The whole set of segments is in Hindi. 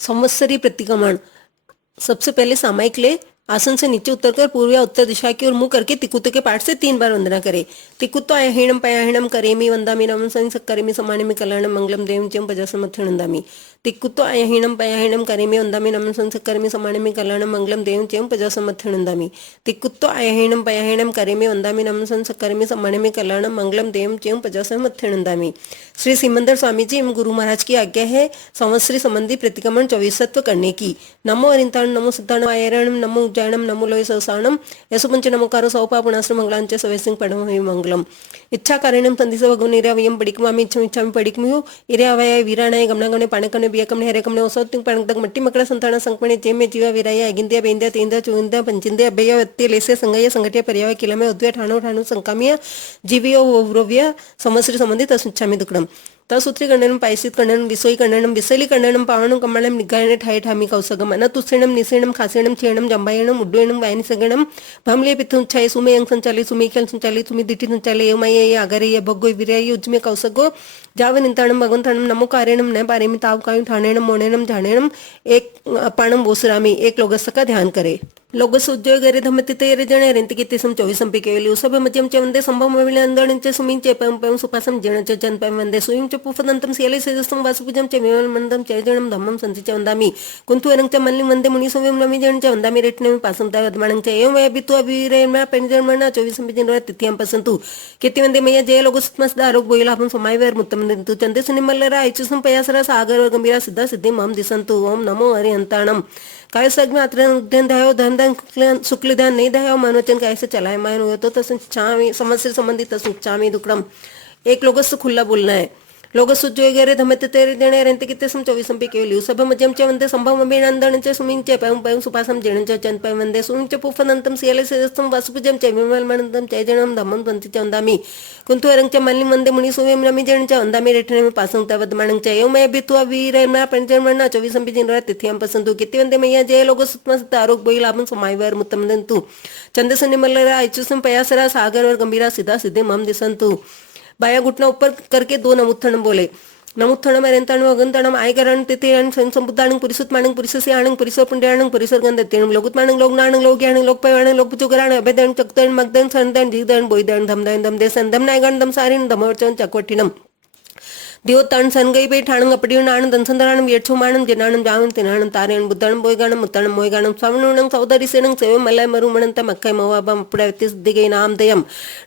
संवत्सरी प्रतिक्रमण। सबसे पहले सामायिक ले, आसन से नीचे उतरकर पूर्व या उत्तर दिशा की ओर मुंह करके तिकुत्तो के पाठ से 3 बार वंदना करे। तिकुत्तो अयहिणम पयाहिणम करेमि वंदामि नमः संसक्करेमि समानिमि कल्याणम मंगलम देवं च पजसमथ्य नंदामि। तिकुत्तो अयहिणम पयाहिणम करेमि वंदामि नमः संसक्करेमि समानिमि कल्याणम मंगलम देवं च पजसमथ्य नंदामि। तिकुत्तो अयहिणम पयाहिणम करेमि वंदामि नमः संसक्करेमि समानिमि कल्याणम मंगलम देवं च पजसमथ्य नंदामि। श्री सिमंदर स्वामी जी एवं गुरु महाराज की आज्ञा है संवत्सरी संबंधी प्रतिक्रमण 24 करने की। नमो अरिंताण नमो सिद्धाणम आयरणम नमो उज्जायनम नमो लोय सवसाणम यसुपंच नमोकारो सौपापुणाश्र मंगलांच सवैसिंग पडमहि मंगलम। इच्छा कारणम संदिस भगवन इरावयम पडिकमामि इच्छम इच्छामि पडिकमियु इरावय वीराणय गमनागमने पाणकमने बियकमने हरेकमने ओसौतिंग पाणकदक मट्टी मकड़ा संतान संकमणे चेमे जीवा विराय अगिंद्या बेंद्या तेंद्या चुंद्या पंचिंद्या अभय वत्ते लेसे संगय संगठ्य पर्यावय किलमे उद्वय ठाणो ठाणो संकामिया जीवियो व्रव्य समश्री संबंधित असुच्छामि दुकडम। तसूत्री कण्डनम पायसित कण्डनम विसोई कण्डनम विसैली कण्डनम पावणम कमणम निगायने ठाय ठामी कौसगम अनतुत्सेणम निसेणम खासेणम छेणम जंबायणम उड्डयणम वायनिसगणम भमले पित्तुच्छाय सुमेयं संचाले सुमेखल संचाले सुमिदिटी संचाले यमय आगरे भगो विरय उज्मे कौसगो जावनिंताणम भगवंताणम नमो कारेणम न पारेमि ताव कायु ठाणेणम मोणेणम झाणेणम एक पाणम बोसरामी एक लोगस का ध्यान करे। लोगस उद्योगरे धमतिते जणे रेंतिकिते सम 24 केवली उसभ मध्यम च वंदे संभव विलंदण च सुमिं च पम पम सुपासम जण च जन पम वंदे सुयं च पुफदंतम सेले सेदस्तम वासुपूजम च विमल मंदम च जणम धम्मम संति च वंदामि कुंतु अरंग च मल्लिं वंदे मुनि सोव्यम नमि जण च वंदामि रेटने पासम ता वदमाणं च एवं अबितु अभिरेम पेंजर्मणा 24 बिजन तिथियं पसंतु केति वंदे मय जय लोगस्मस दारोग बोइलाभम समायवर मुत्तम दंतु चंदे सुनिमल्लरा ऐचुसम पयासरा सागर गंभीरा सिद्धा सिद्धि मम दिसंतु ओम नमो हरिहंताणम। काय सग में अध्ययन धायो धन धन शुक्ल ध्यान नहीं धायो मनोचन कैसे चलाए मान हुए तो तस्चामी समस्या संबंधित तस्चामी दुक्रम। एक लोगस खुला बोलना है। लोगस उज्जोगरे धमते तेरे जणे रेंते किते सम 24 केवली उसभ मध्यम च वंदे संभव अभिनंदन च सुमिं च पयं पयं सुपासम जण च चन पयं वंदे सुमिं च पुफनंतम सेले सेदस्तम वासुपूजम च विमल मंदम च जणम धम्मम पंति च वंदामि कुंतु अरंग च मल्लिं वंदे मुनि सोव्यम नमि जण च वंदामि रेटने पासं ता वदमाणं च एवं अबित्वा वीरेम पंचर्मणा 24 बिजिन तिथियं पसंतु किति वंदे मय्या जय लोगस्मस दारोग बोइलाभम समायवर मुत्तम दंतु चंदस निमल्लरा ऐचुसम पयासरा सागर और गंभीरा सिद्धा सिद्धि मम दिसंतु। बाया घुटना ऊपर करके 2 नमुत्थणम बोले। नमुत्थणम अरेंताणु अगंताणम आयकरण तिथियं संसंबुद्धाणं पुरिसुत्माणं पुरिसस्याणं पुरिसर पुंड्याणं पुरिसर गंधतेणं लोकुत्माणं लोकनाणं लोकयाणं लोकपयवाणं लोकपुचुकराणं अभेदण चक्तण मगदण संदण जीदण बोईदण धमदण दमदे संदम नायगण दमसारिण धमवर्चन चक्वटिनम देवताण सनगई पे ठाणं अपडियण आनंद दंसंदराणं येठोमाणं जिनाणं जावं तिनाणं तारेण बुद्धणं बोयगाणं मुत्तणं मोयगाणं स्वावणं सौदरी सेणं सेव मलय मरुमणं मक्कय मवाबम पुडवतिस दिगे नामदयम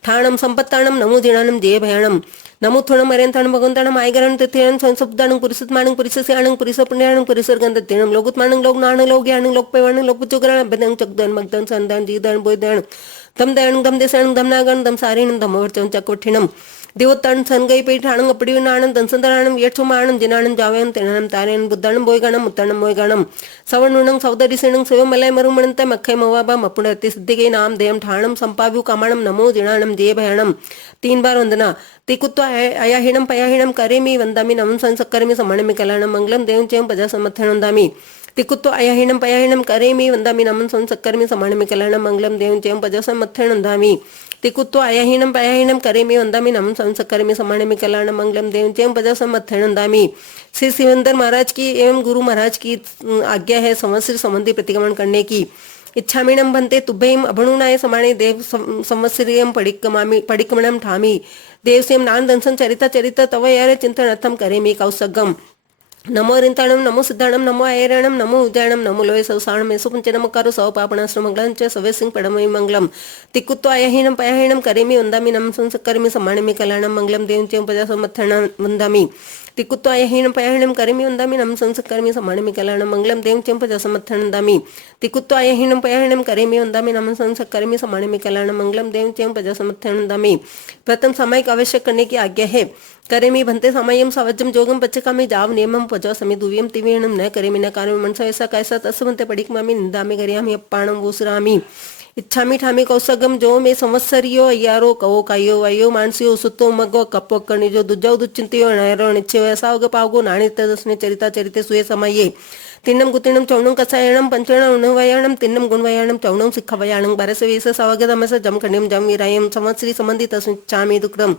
ठाणं संपत्ताणं नमो जिनाणं जय भयाणं नमुत्थणं अरेंताणं भगवंताणं आयगरण तिथियं संसुब्दाणं पुरिसुत्माणं पुरिसस्याणं पुरिसपुण्याणं पुरिसर गंधतेणं लोकुत्माणं लोकनाणं लोकयाणं लोकपयवाणं लोकपुचुकराणं अभेदण चक्दण मगदण संदण जीदण बोयदण धमदण धमदेसण धमनागण धमसारिण धमवर्चन चक्वठिणं देवताण सनगई पे ठाणं अपडियण आनंद दंसंदराणं येठोमाणं जिनाणं जावं तिनाणं तारेण बुद्धणं बोयगाणं मुत्तणं मोयगाणं सवणुणं सौदरी सेणं सेव मलय मरुमणं मक्खय मवाबा मपुणति सिद्धिगे नाम देयम ठाणं संपाव्यु कामाणं नमो जिनाणं जय भयाणं 3 बार वंदना। तिकुत्तो अयाहिणं पयाहिणं करेमि वंदामि नमः संसक्करेमि समाणमि कल्याणं मंगलम देवं च पजसमथ्य नंदामि। तिकुत्तो अयाहिणं पयाहिणं करेमि वंदामि नमः संसक्करेमि समाणमि कल्याणं मंगलम देवं च पजसमथ्य नंदामि। तिकुत्तो अयाहिणं पयाहिणं करेमि वंदामि नमः संसक्करेमि समाणमि कल्याणं मंगलम देवं च पजसमथ्य नंदामि। श्री सिमंदर महाराज की एवं गुरु महाराज की आज्ञा है संवत्सरी संबंधी प्रतिक्रमण करने की। इच्छामीणं भन्ते तुभ्यं अभणुनाय समाणे देव संवत्सरीयं पडिकमणं ठामि देवस्यं नान दंसन चरिता चरित तव यार चिंतनार्थम करेमि कौसगम। नमो अरिंताणम नमो सिद्धाणम नमो आयरणम नमो उज्जायणम नमो लोय सवसाणम यसुपंच नमोकारो सौपापणाश्र मंगलांच सवैसिंग पडमहि मंगलम। तिकुत्तो अयहिणं पयाहिणं करेमि वंदामि नमः संसक्करेमि समाणमि कल्याणं मंगलम देवं च पजसमथ्य वंदामि। तिकुत्तो अयहिणं पयाहिणं करेमि वंदामि नमः संसक्करेमि समाणमि कल्याणं मंगलम देवं च पजसमथ्य नंदामि। तिकुत्तो अयहिणं पयाहिणं करेमि वंदामि नमः संसक्करेमि समाणमि कल्याणं मंगलम देवं च पजसमथ्य नंदामि। प्रथम सामायिक आवश्यक करने की आज्ञा है। करेमि भन्ते सामय्यम सावज्जम जोगम पच्चकामि जाव नियमम पजो समी दुव्यम तिवेणम न करेमि न कार्यम मनसा ऐसा कैसा तस्वंते पडिकमामि निंदामि गरियामि अप्पाणम वोसरामि। इच्छामि ठामि कौसगम जो मे संवत्सरियो अय्यारो कवो कायो वयो मानसियो सुतो मगो कपो कणिजो दुजौ दुचिंतियो नयरो निच्छयो ऐसावग पावगो नाणित दसने चरिता चरिते सुये समये तिन्नम गुतिणम चौणं कसायणम पंचणं उणवयाणम तिन्नम गुणवयाणम चौणं सिक्खवयाणं भरसवेस सवगदमस जम खंडिम जम विरायम संवत्सरी संबंधित चामी दुक्रम।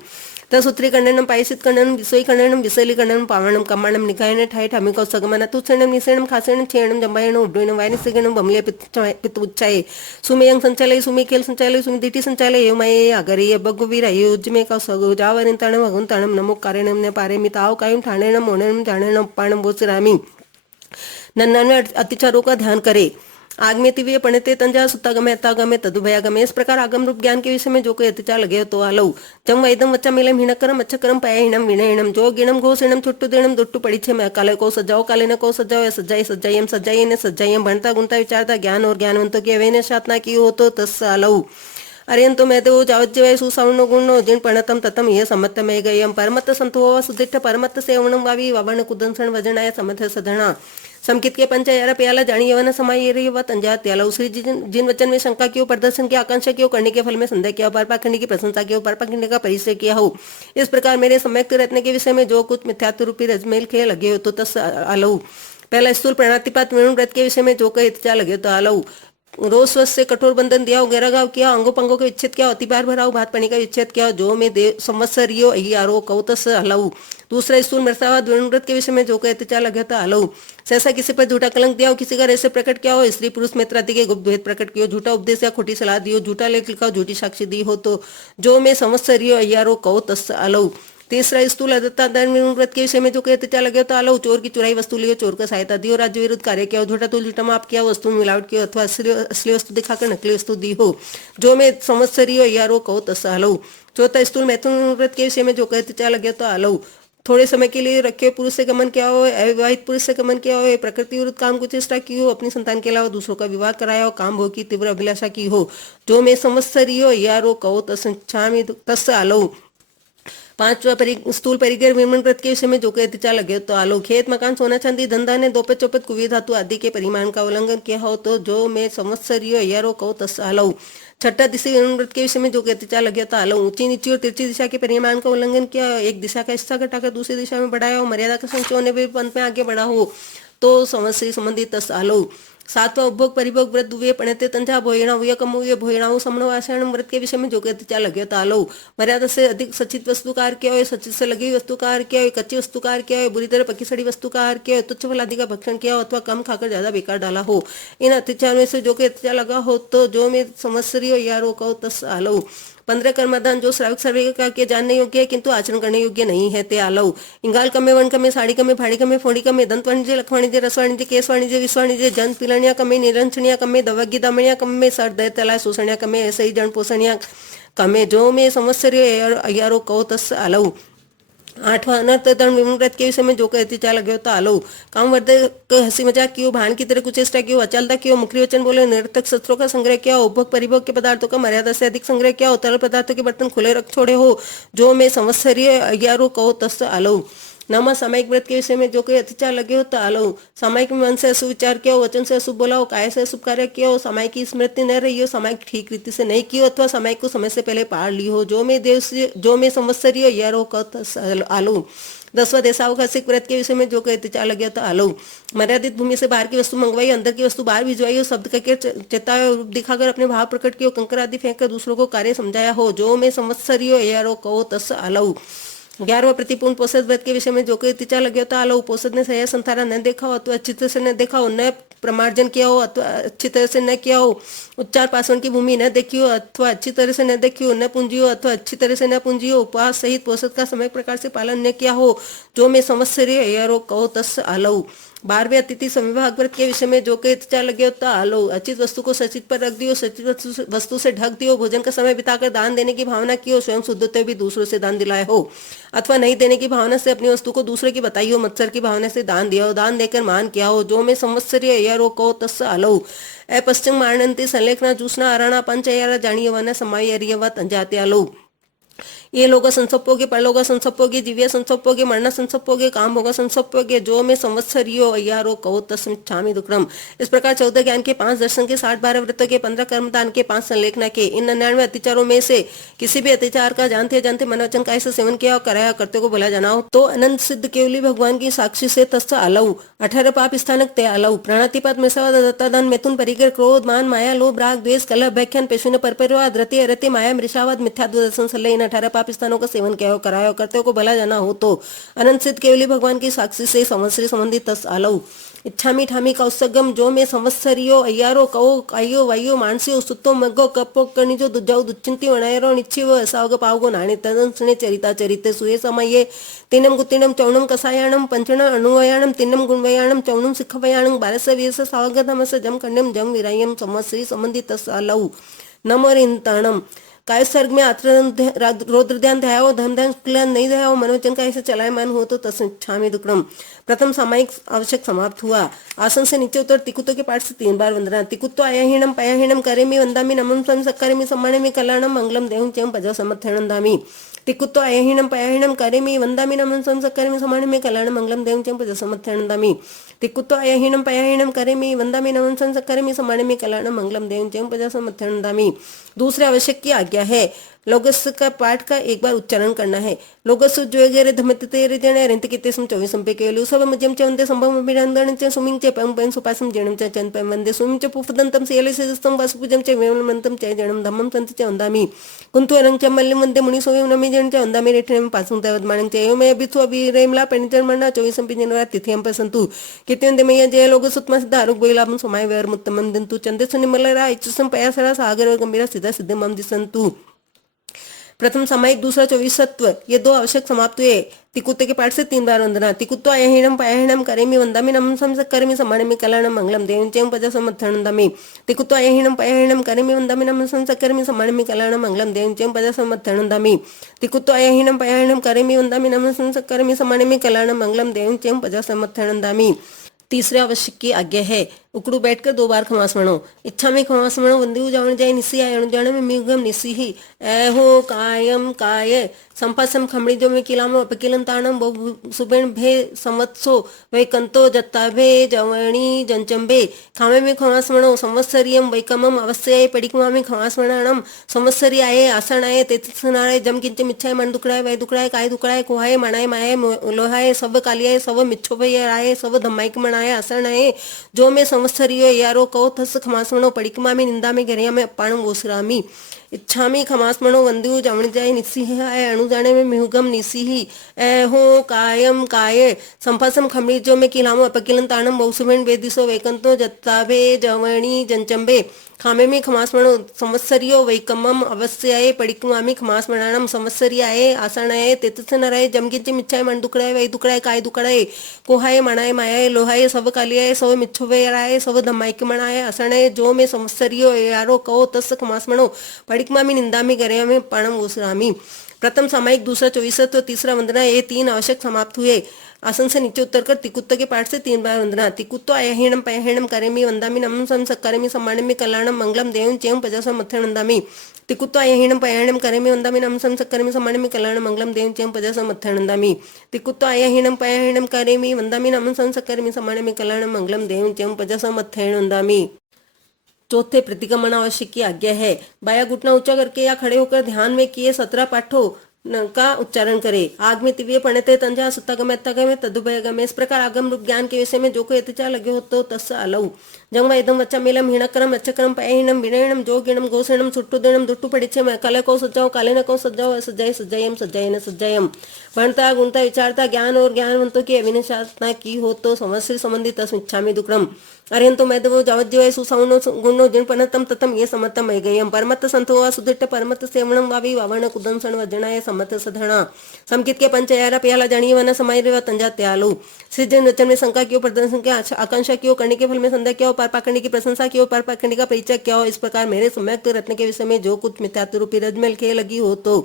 तसूत्री खंडनम पायसित खंडनम विसोई खंडनम विसैली खंडनम पावणम कम्माणम निकायन ठाई ठामिका सगमन तुच्छणम निसेणम खासेणम छेणम जंबायणम उड्डयणम वायनिसिगणम बमले पित्त उच्चाये सुमेयं संचालय सुमेखेल संचालय सुमिदिटी संचालय योमये अगरे बगवीर अयोज्य का सगो जावरिंतणम अगुंतणम नमो कारणम ने पारे मिताव कायम ठाणेणम मोणनम जाणेणम पाणम बोचरामी। 99 अतिचारों का ध्यान करे। आग में तिव्य पणते तंजा सुता गमे अता गमे तदुभया गमे। इस प्रकार आगम रूप ज्ञान के विषय में जो कोई अतिचार लगे तो आलऊ जम वैदम वच्चा मिलम हिणकरम अच्छकरम पया हिणम विनयणम जो गिणम घोष हिणम छुट्टू देणम दुट्टू पड़ी छे मैं काले को सजाओ काले न को सजाओ या सज्जाई सज्जाइम सज्जाई ने सज्जाइम भणता गुणता विचारता ज्ञान और ज्ञानवंतों की अवैन साधना की हो तो तस् आलऊ अरियंतो मैं तो जावज्जय सुसवर्ण गुणो जिन पणतम ततम ये समत्त में गयम परमत्त संतो सुदिष्ट परमत्त सेवणम वावी ववर्ण कुदंसण वजनाय समथ सधना समकित के पंचायारा प्याला जानी यवन समाये रे व तंजा त्याला उसी जिन वचन में शंका की प्रदर्शन की आकांक्षा की करने के फल में संदेह किया परपाखंडी की प्रशंसा की परपाखंडी का परिचय किया हो। इस प्रकार मेरे सम्यक्त रत्न के विषय में जो कुछ मिथ्यात्व रूपी रजमेल खे लगे हो तो तस आलऊ। पहला स्थूल प्रणातिपात व्रत के विषय में जो कहे इच्छा लगे तो आलऊ। रोज स्वस्थ से कठोर बंधन दिया हो गहरा गाव किया अंगों पंगों का विच्छेद किया अतिबार भराओ भात पानी का विच्छेद किया जो में देव संवत्सरियो अहियारो कौतस हलाऊ। दूसरा स्थूल मृतावाद व्रत के विषय में जो कहते चाल लगे था हलाऊ। सहसा किसी पर झूठा कलंक दिया हो किसी का रहस्य प्रकट किया हो स्त्री पुरुष मित्रादि के गुप्त भेद प्रकट किया झूठा उपदेश या खोटी सलाह दी हो झूठा लेख लिखा झूठी साक्षी दी हो तो जो में संवत्सरियो अहियारो कौतस हलाऊ। तीसरा स्थूल अदत्ता व्रत के विषय में जो कहते चाल लगे तो आलो चोर की चुराई वस्तु लियो चोर का सहायता दी हो राज्य विरुद्ध कार्य किया हो झूठा तो झूठा माप किया वस्तु में मिलावट की अथवा असली वस्तु दिखाकर नकली वस्तु दी हो जो में संवत्सरियो अहियारो कहो तस हलाऊ। चौथा स्थूल मैथुन व्रत के विषय में जो कहते चाल लगे तो हलाऊ। थोड़े समय के लिए रखे पुरुष से गमन किया हो अविवाहित पुरुष से गमन किया हो प्रकृति विरुद्ध काम को चेष्टा की हो अपनी संतान के अलावा दूसरों का विवाह कराया हो काम भोग की तीव्र अभिलाषा की हो जो में संवत्सरियो अहियारो कहो तस हलाऊ। पांचवा स्थूल परिगर विमन व्रत के विषय में जो कहते चाल लगे तो आलो खेत मकान सोना चांदी धंधा ने दोपत चौपत कुवी धातु आदि के परिमाण का उल्लंघन किया हो तो जो में संवत्सरियो अहियारो कहो तस हलाऊ। छठा दिशा व्रत के विषय में जो कहते चाल लगे तो आलो ऊंची नीची और तिरछी दिशा के परिमाण का उल्लंघन किया एक दिशा का हिस्सा घटाकर दूसरी दिशा में बढ़ाया हो मर्यादा का संचय होने पर पंथ में आगे बढ़ा हो तो संवत्सरी संबंधित तस हलाऊ। सातवां उपभोग परिभोग व्रत दुवे पणते तंजा भोयणा हुए कमुए भोयणाऊ समणो आषाण व्रत के विषय में जो कहते चाल लगे तो आलो मर्यादा से अधिक सचित वस्तु का किया हो सचित से लगी वस्तु का किया हो कच्ची वस्तु का किया हो बुरी तरह पकी सड़ी वस्तु का किया हो तुच्छ फल आदि का भक्षण किया हो अथवा कम खाकर ज्यादा बेकार डाला हो इन अत्याचार में से जो कहते लगा हो तो जो में संवत्सरी हो यारो कहो तस आलो। 15 कर्मदान जो श्राविक सर्वे का के जानने योग्य है किंतु आचरण करने योग्य नहीं है ते आलऊ। इंगाल कमे वन कमे साड़ी कमे भाड़ी कमे फोड़ी कमे दंत वाणिज्य लख वाणिज्य रस वाणिज्य केस वाणिज्य विष वाणिज्य जन पिलनिया कमे निरंचनिया कमे दवगी दमणिया कमे सर दय तला शोषणिया कमे ऐसे ही जन पोषणिया कमे जो में संवत्सरी अहियारो कहो तस आलऊ। 8वां अनर्थ दंड व्रत के विषय में जो कहते चाल लगे होता आलो काम वर्धक हंसी मजाक की हो भान की तरह कुचेष्टा की हो अचलता की हो मुखरी वचन बोले निरर्थक शस्त्रों का संग्रह किया हो उपभोग परिभोग के पदार्थों का मर्यादा से अधिक संग्रह किया हो तरल पदार्थों के बर्तन खुले रख छोड़े हो जो में संवत्सरी अहियारो कहो तस आलो। 9वां सामायिक व्रत के विषय में जो कोई अत्याचार लगे हो तो आलो सामायिक में मन से अशुभ विचार किया हो वचन से अशुभ बोला हो काय से अशुभ कार्य किया हो सामायिक की स्मृति न रही हो सामायिक ठीक रीति से नहीं की हो अथवा सामायिक को समय से पहले पार ली हो जो में संवत्सरी अहियारो कहो आलो। 10वां देशावकाशिक व्रत के विषय में जो कहते चाल लगे तो आलो मर्यादित भूमि से बाहर की वस्तु मंगवाई अंदर की वस्तु बाहर भिजवाई हो शब्द करके चेताया रूप दिखाकर अपने भाव प्रकट किए कंकर आदि फेंक कर दूसरों को कार्य समझाया हो जो में संवत्सरी अहियारो कहो तस आलो। 11वां प्रतिपूर्ण पोषद व्रत के विषय में जो कोई तिचा लगे होता आलो पोषद ने सही संथारा न देखा हो अथवा अच्छी तरह से न देखा हो न प्रमार्जन किया हो अथवा अच्छी तरह से न किया हो उच्चार पासवन की भूमि न देखी हो अथवा अच्छी तरह से न देखी हो न पूंजी हो अथवा अच्छी तरह से न पूंजी हो उपवास सहित पोषद का समय प्रकार से पालन न किया हो जो में संवत्सरी अहियारो कहो तस आलो। 12वें अतिथि संविभाग व्रत के विषय में जो कई चार लगे होता आलो अचित वस्तु को सचित पर रख दियो सचित वस्तु से ढक दियो भोजन का समय बिताकर दान देने की भावना की हो स्वयं शुद्ध होते भी दूसरों से दान दिलाए हो अथवा नहीं देने की भावना से अपनी वस्तु को दूसरे की बताई हो मत्सर की भावना से दान दिया हो दान देकर मान किया हो जो में संवत्सरी अहियारो कहो तस् आलो। पश्चिम मारणंती संलेखना जूसना आराणा पंच अहियारा जानिए वना समाई अरियवा तंजाते आलो। ये लोग संसपोगे परलोग संसपोगे दिव्य संसपोगे मरण संसपोगे काम होगा संसपोगे जो में संवत्सरियो अहियारो कहो तस्मिच्छामि दुक्रम। इस प्रकार 14 ज्ञान के 5 दर्शन के 60-12 व्रतों के 15 कर्मदान के 5 संलेखना के इन 99 अत्याचारों में से किसी भी अत्याचार का जानते जानते मनोवचन का ऐसा सेवन किया और कराया करते को बोला जाना हो तो अनंत सिद्ध केवली भगवान की साक्षी से तस् आलऊ। 18 पाप स्थानक ते आलऊ प्राणातिपात मिसावा दत्तादान मैथुन परिकर क्रोध मान माया लोभ राग द्वेष कलह व्याख्यान पेशुन परपरवाद रति अरति माया मृषावाद मिथ्यात्व दर्शन सल्ले इन 18 पाप पाप स्थानों का सेवन किया हो, कराया हो, करते को भला जाना हो तो अनंत सिद्ध केवली भगवान की साक्षी से संवत्सरी संबंधी तस आलऊ इच्छामी ठामी कौसगम जो में संवत्सरियो अय्यारो कवो अयो वायो मानसियो सुतो मग्गो कपो कनिजो दुजाऊ दुचिंती वणायरो निच्छिव सावग पावगो नाणे तदंसने चरिता चरिते सुये समये तीनम गुतिनम चौणम कसायाणम पंचण अणुवयाणम तीनम गुणवयाणम चौणम सिखवयाणम बारस वीरस सावगतमस जम खंडम जम विरायम संवत्सरी संबंधी तस आलऊ नमरिंताणम काय सर्ग में रौद्र ध्यान ध्यायो धर्म ध्यान क्लियन नहीं ध्यायो मनोवचन का ऐसे चलायमान हो तो तस्मी दुक्रम। प्रथम सामायिक आवश्यक समाप्त हुआ। आसन से नीचे उतर तिकुतो के पाठ से 3 बार वंदना। तिकुतो आयाहीणम पयाहीणम करेमी वंदामी नमम सम सक्करेमी सम्मानेमी कल्याणम मंगलम देहं चेम पजा समर्थनंदामी। तिकुतो आयाहीणम पयाहीणम करेमी वंदामी नमम सम सक्करेमी सम्मानेमी कल्याणम मंगलम देहं चेम पजा समर्थनंदामी। तिकुतो आयाहीणम पयाहीणम करेमी वंदामी नमम सम सक्करेमी सम्मानेमी कल्याणम मंगलम देहं चेम पजा समर्थनंदामी। दूसरे आवश्यक की आज्ञा है। लोगस का पाठ का एक बार उच्चारण करना है। लोगस जोगेरे धमते रिजणे रेंत किते सम 24 संपे केलु सब मध्यम च वंदे संभव मिरंदण च सुमिंग च पम पम सुपासम जणम च चन पम वंदे सुमिंग च पुफदंतम सेले से स्तम वासुपुजम च वेमलमंतम च जणम धम्मम संत च वंदामी कुंतु अरंग च मल्लिम वंदे मुनि सोय नमी जण च वंदामी रेठम पासुं त वदमाणं च एवं अभिथु अभिरेमला पणिजन मणना 24 संपे जनवरा तिथियम पसंतु किते वंदे मैया जय लोग सुतमा सिद्ध आरोग बोइलाम समाय वेर मुत्तमं दंतु चंदेसु निमलरा इच्छसम पयासरा सागर गंभीरा सिद्ध सिद्ध मम दिसंतु। प्रथम सामायिक दूसरा 24 सत्व ये 2 आवश्यक समाप्त हुए। तिकुत्ते के पाठ से 3 बार वंदना। तिकुत्तो आयाहीणम पयाहीणम करेमी वंदामी नमः संसक्करेमी सम्मानेमी कल्याणम मंगलम देवं चेम पजा समर्थनंदामी। तिकुत्तो आयाहीणम पयाहीणम करेमी वंदामी नमः संसक्करेमी सम्मानेमी कल्याणम मंगलम देवं चेम पजा समर्थनंदामी। तिकुत्तो आयाहीणम पयाहीणम करेमी वंदामी नमः संसक्करेमी सम्मानेमी कल्याणम मंगलम देवं चेम पजा समर्थनंदामी। तीसरे आवश्यक की आज्ञा है। उकड़ू बैठकर 2 बार खमास मणो। इच्छा में खमास मणो वंदू जावण जाय निसी आय अणु जाने में मिगम निसी ही ऐहो कायम काय संपासम खमड़ी जो में किलामो अपकिलन ताणम बहु सुबेण भे संवत्सो वे कंतो जत्ता भे जवणी जंचंबे खामे में खमास मणो संवत्सरियम वैकमम अवश्य पडिकमा में खमास मणाणम संवत्सरी आये आसन आये तेतसनाळे जम किंच मिच्छाय मन दुकड़ाय वै दुकड़ाय काय दुकड़ाय कोहाय मणाय माये लोहाय सब कालियाय सब मिच्छो भय आये सब धमाइक मणाय आसन आये जो में संवत्सरियो यारो कहो थस खमासमणो पडिकमा में निंदा में गरिया में अपाणम वोसरामी। इच्छा में खमासमणो वंदु जावण जाय निसी है अणु जाने में मिहुगम निसी ही ऐहो कायम काय संपासम खमड़ी जो में किलामो अपकिलन ताणम बहुसुमेण वेदिसो वैकंतो जत्ताभे जवणी जंचंबे खामे में खमासमणो संवत्सरियो वैकमम अवश्याय पडिकमामी खमासमणाणम संवत्सरियाय आसणाय तेतसनराय जमगिंच मिच्छाय मन दुकड़ाय वै दुकड़ाय काय दुकड़ाय कोहाय मणाय मायाय लोहाय सब कालियाय सब मिच्छोवेराय सब धमाइक मणाय आसणाय जो में संवत्सरियो यारो कहो तस खमासमणो पडिकमामी निंदामी गर्या में पाणम वोसरामी। प्रथम सामायिक दूसरा 24 तो तीसरा वंदना ये 3 आवश्यक समाप्त हुए। आसन से नीचे उतरकर तिकुत्तो के पाठ से 3 बार वंदना। तिकुत्तो आयाहीणम पयाहीणम करेमी वंदामी नमः सम सक्करेमी सम्मानेमी कल्याणम मंगलम देवं चेम पजा समर्थनंदामी। तिकुत्तो आयाहीणम पयाहीणम करेमी वंदामी नमः सम सक्करेमी सम्मानेमी कल्याणम मंगलम देवं चेम पजा समर्थनंदामी। तिकुत्तो आयाहीणम पयाहीणम करेमी वंदामी नमः सम सक्करेमी सम्मानेमी कल्याणम मंगलम देवं चेम पजा समर्थनंदामी। चौथे प्रतिगमन आवश्यक की आज्ञा है। बाया घुटना ऊंचा करके या खड़े होकर ध्यान में किए 17 पाठों का उच्चारण करे। आग में तिव्य पणते तंजा सुत्तागमे तगमे तदुभयगमे। इस प्रकार आगम रूप ज्ञान के विषय में जो कोई अतिचार लगे हो तो तस् अलऊ जंग इदम वच्चा मेलम हिणक्रम अच्छक्रम पयहिणम विनयणम जोगिणम गोसणम सुट्टुदिणम दुट्टु पड़िचे काले को सज्जाओ काले न को सज्जाओ सज्जाय सज्जायम सज्जायन सज्जायम। भणता गुणता विचारता ज्ञान और ज्ञानवंतों की अविनाशात्मा की हो तो संवत्सरी संबंधी तस्मिच्छामि दुक्रम। अरियंतो मैदवो जावज्जीवय सुसौनो गुणो जिणपनतम ततम ये समतम ऐगयम परमत्त संतो वा सुदिट्ट परमत्त सेवणम वावी वावण कुदंसण वजनाय समत सधणा। समकित के पंचयारा प्याला जानिए वना समय रे तंजा त्यालु। सृजन रचन में शंका क्यों प्रदर्शन की आकांक्षा क्यों करने के फल में संध्या क्यों पार पाखंडी की प्रशंसा क्यों पार पाखंडी का परिचय क्या हो। इस प्रकार मेरे सम्यक रत्न के विषय में जो कुछ मिथ्यात्वरूपी रजमेल के लगी हो तो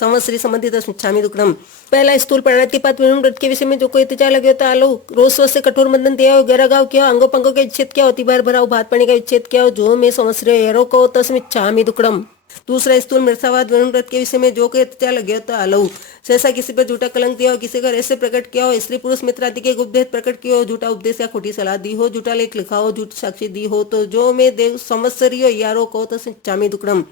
संवत्सरी संबंधित स्मिच्छामि दुक्रम। पहला स्थूल प्रणतिपात व्रत के विषय में जो कोई अत्याचार लगे होता आलो रोज स्वस्थ से कठोर बंधन दिया हो गैरागाव क्या अंगों पंगों के विच्छेद क्या होती बार भराओ भात पानी का विच्छेद क्या हो जो मैं संवत्सरी एरो को तस्मिच्छामि दुक्रम। दूसरा स्थूल मृत्सावाद व्रत के विषय में जो कोई अत्याचार लगे होता आलो जैसा किसी पर झूठा कलंक दिया हो किसी का रहस्य प्रकट किया हो स्त्री पुरुष मित्र आदि के गुप्तभेद प्रकट किया हो झूठा उपदेश या खोटी सलाह दी हो झूठा लेख लिखा हो झूठ साक्षी दी हो तो जो मैं देव संवत्सरी यारो को तस्मिच्छामि दुक्रम।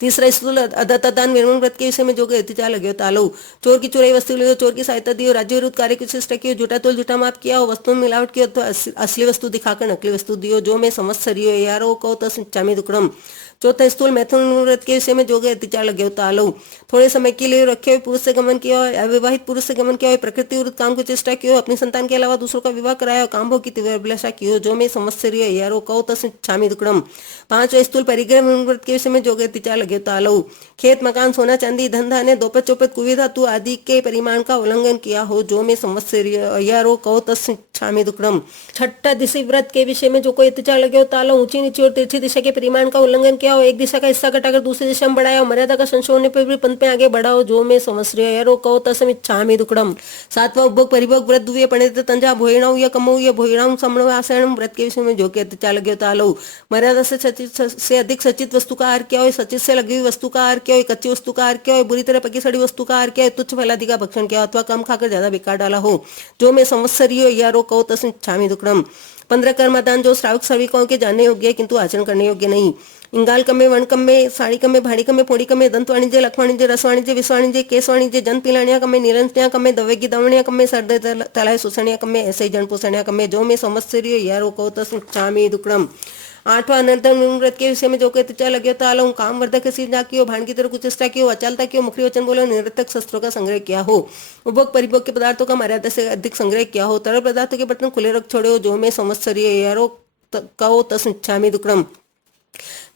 तीसरा स्थूल अदत्तदान निर्मण व्रत के विषय में जो अत्याचार लगे हो तालो चोर की चुराई वस्तु ली हो चोर की सहायता दी हो राज्य विरुद्ध कार्य की चेष्टा की हो झूठा तोल झूठा माप किया हो वस्तु में मिलावट की हो तो असली वस्तु दिखाकर नकली वस्तु दी हो जो मैं संवत्सरी यारो को तस्मिच्छामि दुक्रम। चौथा स्थूल मैथुन व्रत के विषय में जो गए अतिचार लगे तालु। थोड़े समय के लिए रखे हुए पुरुष से गमन किया हो, अविवाहित पुरुष से गमन किया हो, प्रकृति विरुद्ध काम को चेष्टा की हो, अपनी संतान के अलावा दूसरों का विवाह कराया हो, काम भोग की तीव्र अभिलाषा की हो, जो में संवत्सरीय यारो कौ तस्मिच्छामि दुक्कडम। पांचवा स्थूल परिग्रह व्रत के विषय में जो गए अतिचार लगे तालु। खेत मकान सोना चांदी धन धान्य दोपत चौपत कुबेर धातु आदि के परिमाण का उल्लंघन किया हो, जो में संवत्सरीय यारो कौ तस्मिच्छामि दुक्कडम। छठा दिशा व्रत के विषय में जो कोई अत्याचार लगे हो तालो। ऊंची नीची और तिरछी दिशा के परिमाण का उल्लंघन किया हो, एक दिशा का हिस्सा घटाकर दूसरी दिशा में बढ़ाया हो, मर्यादा का संशय होने पर भी पंथ में आगे बढ़ाओ, जो में संवत्सरीय यारो कौ तस्मिच्छामि दुक्कडम। सातवां उपभोग परिभोग व्रत दुवे पंडित तंजा भोयणाऊ या कमऊ या भोयणाऊ समणव आसनम व्रत के विषय में जो के अत्याचार लगे हो तालो। मर्यादा से अधिक सचित वस्तु का आहार किया हो, सचित से लगी हुई वस्तु का आहार किया हो, कच्ची वस्तु का आहार किया हो, बुरी तरह पकी सड़ी वस्तु का आहार किया हो, तुच्छ फलादि का भक्षण किया अथवा कम खाकर ज्यादा बेकार डाला हो, जो में संवत्सरीय यारो कौ तस्मिच्छामि दुक्कडम। 15 कर्मदान जो श्रावक श्राविकाओं के जानने योग्य है किंतु आचरण करने योग्य नहीं। इंगाल कम्मे वर्ण कम्मे साड़ी कम्मे भाड़ी कम्मे फोड़ी कम्मे दंत वाणिज्य लख वाणिज्य रस वाणिज्य विष वाणिज्य केस वाणिज्य जन पिलानिया कम्मे निरंजनिया कम्मे दवे की दवणिया कम्मे सरदे तलाय सुसणिया कम्मे ऐसे ही जन पोषणिया कम्मे, जो में संवत्सरीय यारो कौ तस्मिच्छामि दुक्कडम। आठवां अनर्धन व्रत के विषय में जो कहते चल लगे तालो। काम वर्धक सीधा की हो, भाण की तरह कुचेष्टा की हो, अचालता की हो, मुखरी वचन बोलो, निरर्थक शस्त्रों का संग्रह किया हो, उपभोग परिभोग के पदार्थों का मर्यादा से अधिक संग्रह किया हो, तरल पदार्थों के बर्तन खुले रख छोड़े हो, जो में संवत्सरीय यारो कौ तस्मिच्छामि दुक्कडम।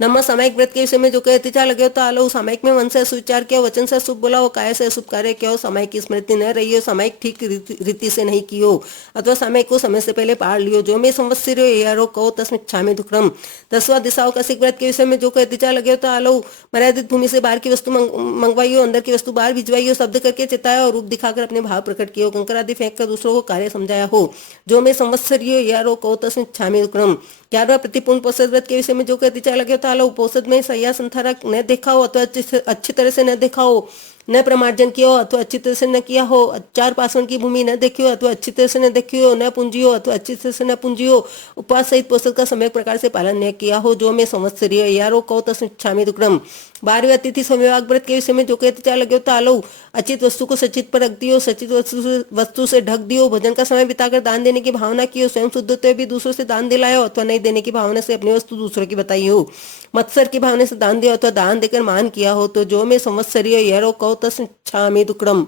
नम्मा सामायिक व्रत के विषय में जो कहते अत्याचार लगे हो तालो। सामायिक में मन से सुविचार किया हो, वचन से शुभ बोला हो, काय से अशुभ कार्य किया हो, सामायिक की स्मृति न रही हो, सामायिक ठीक रीति से नहीं की हो, अथवा सामायिक को समय से पहले पार लियो, जो में संवत्सरीय यारो कौ तस्मिच्छामि दुक्कडम। 10वां दिशाओं का सिख व्रत के विषय में जो कहते अत्याचार लगे हो तालो। मर्यादित भूमि से बाहर की वस्तु मंगवाई हो, अंदर की वस्तु बाहर भिजवाई हो, शब्द करके चिताया और रूप दिखाकर अपने भाव प्रकट किए हो, कंकर आदि फेंक कर दूसरों को कार्य समझाया हो, जो में संवत्सरीय यारो कौ तस्मिच्छामि दुक्कडम। 11वां प्रतिपूर्ण पोषद व्रत के विषय में जो कहते अत्याचार लगे हो तालो। पोषद में सैया संथारा न देखा हो अथवा अच्छी तरह से न देखा हो, न प्रमार्जन किया हो अथवा अच्छी तरह से न किया हो, चार पासवन की भूमि न देखी हो अथवा अच्छी तरह से न देखी हो, न पूंजी हो अथवा अच्छी तरह से न पूंजी हो, उपवास सहित पोषद का सम्यक प्रकार से पालन न किया हो, जो में संवत्सरीय यारो कौ तस्मिच्छामि दुक्कडम। 12वें अतिथि संविभाग व्रत के विषय में जो कहते अत्याचार लगे हो तालो। अचित वस्तु को सचित पर रख दियो, सचित वस्तु से ढक दियो, भोजन का समय बिताकर दान देने की भावना की हो, स्वयं शुद्ध होते भी दूसरों से दान दिलायो अथवा नहीं देने की भावना से अपनी वस्तु दूसरों की बताई हो, मत्सर की भावना से दान दिया अथवा दान देकर मान किया हो, तो जो में संवत्सरीय यारो कौ तस्मिच्छामि दुक्कडम।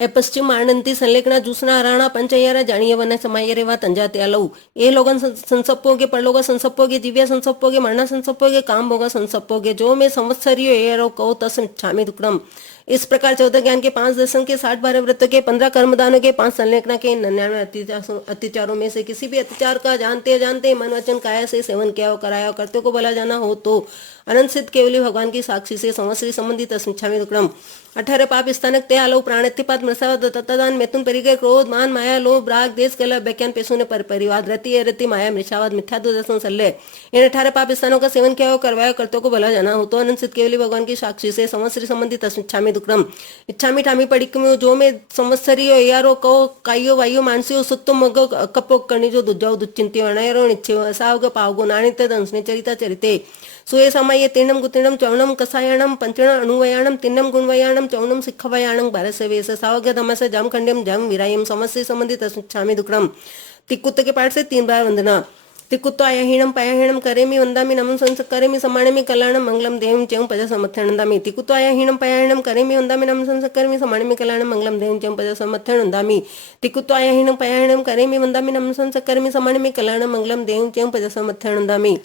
ए पश्चिम आनंदी संलेखना जूसना हराणा पंचयारा जानिए वन समाये रे वा तंजा त्यालऊ। ए लोगन संसप्पोगे परलोगा संसप्पोगे दिव्या संसप्पोगे मरणा संसप्पोगे काम भोगा संसप्पोगे, जो में संवत्सरीय यारो कौ तस्मिच्छामि दुक्कडम। इस प्रकार 14 ज्ञान के 5 दर्शन के 60 12 व्रतों के 15 कर्मदानों के 5 संलेखना के 99 अत्याचारों में से किसी भी अत्याचार का जानते जानते मन वचन काया से सेवन किया हो, कराया हो, करते को भला जाना हो तो अनंत सिद्ध केवली भगवान की साक्षी से संवत्सरी संबंधी तस्मिच्छामि दुक्कडम। 18 पाप स्थानक ते आलो प्राणत्यपात मृषावत तत्तादान मैथुन परिग्रह क्रोध मान माया लोभ राग देश कलह व्याख्यान पेशुन पर परिवाद रति अरति माया मृषावत मिथ्या दर्शन सल्ले, इन 18 पाप स्थानों का सेवन किया हो, करवाया, करते को भला जाना हो तो अनंत सिद्ध केवली भगवान की साक्षी से संवत्सरी संबंधी तस्मिच्छामि दुक्कडम। इच्छामि ठामी पडिक्कमो, जो में संवत्सरीय यारो कौ कायो वायो मानसियो सुत्तो मग कपोक करनी जो दुजाओ दुच्चिंतियो अनयरो निच्छियो सावग पावगो नाणित दंसने चरिता चरिते सुये समाये तीर्णम गुतिर्णम चौणम कसायाणम पंचण अणुवयाणम तीर्णम गुणवयाणम चौणम सिक्खवयाणम भारत वेश सावग धमस जम खंड्यम जम विरायम संवत्सरी संबंधी तस्मिच्छामि दुक्कडम। तिक्कुत के पाठ से 3 बार वंदना। तिक्कुत्तो आयाहीणम पायाहीणम करेमि वंदामि नमः संसक्करेमि समाणिमि कल्याणम मंगलम देवं चें पज समर्थनंदामि। तिक्कुत्तो आयाहीणम पायाहीणम करेमि वंदामि नमः संसक्करेमि समाणिमि कल्याणम मंगलम देवं चें पज समर्थनंदामि। तिक्कुत्तो आयाहीणम पायाहीणम करेमि वंदामि नमः संसक्करेमि समाणिमि कल्याणम मंगलम देवं चें पज समर्थनंदामि।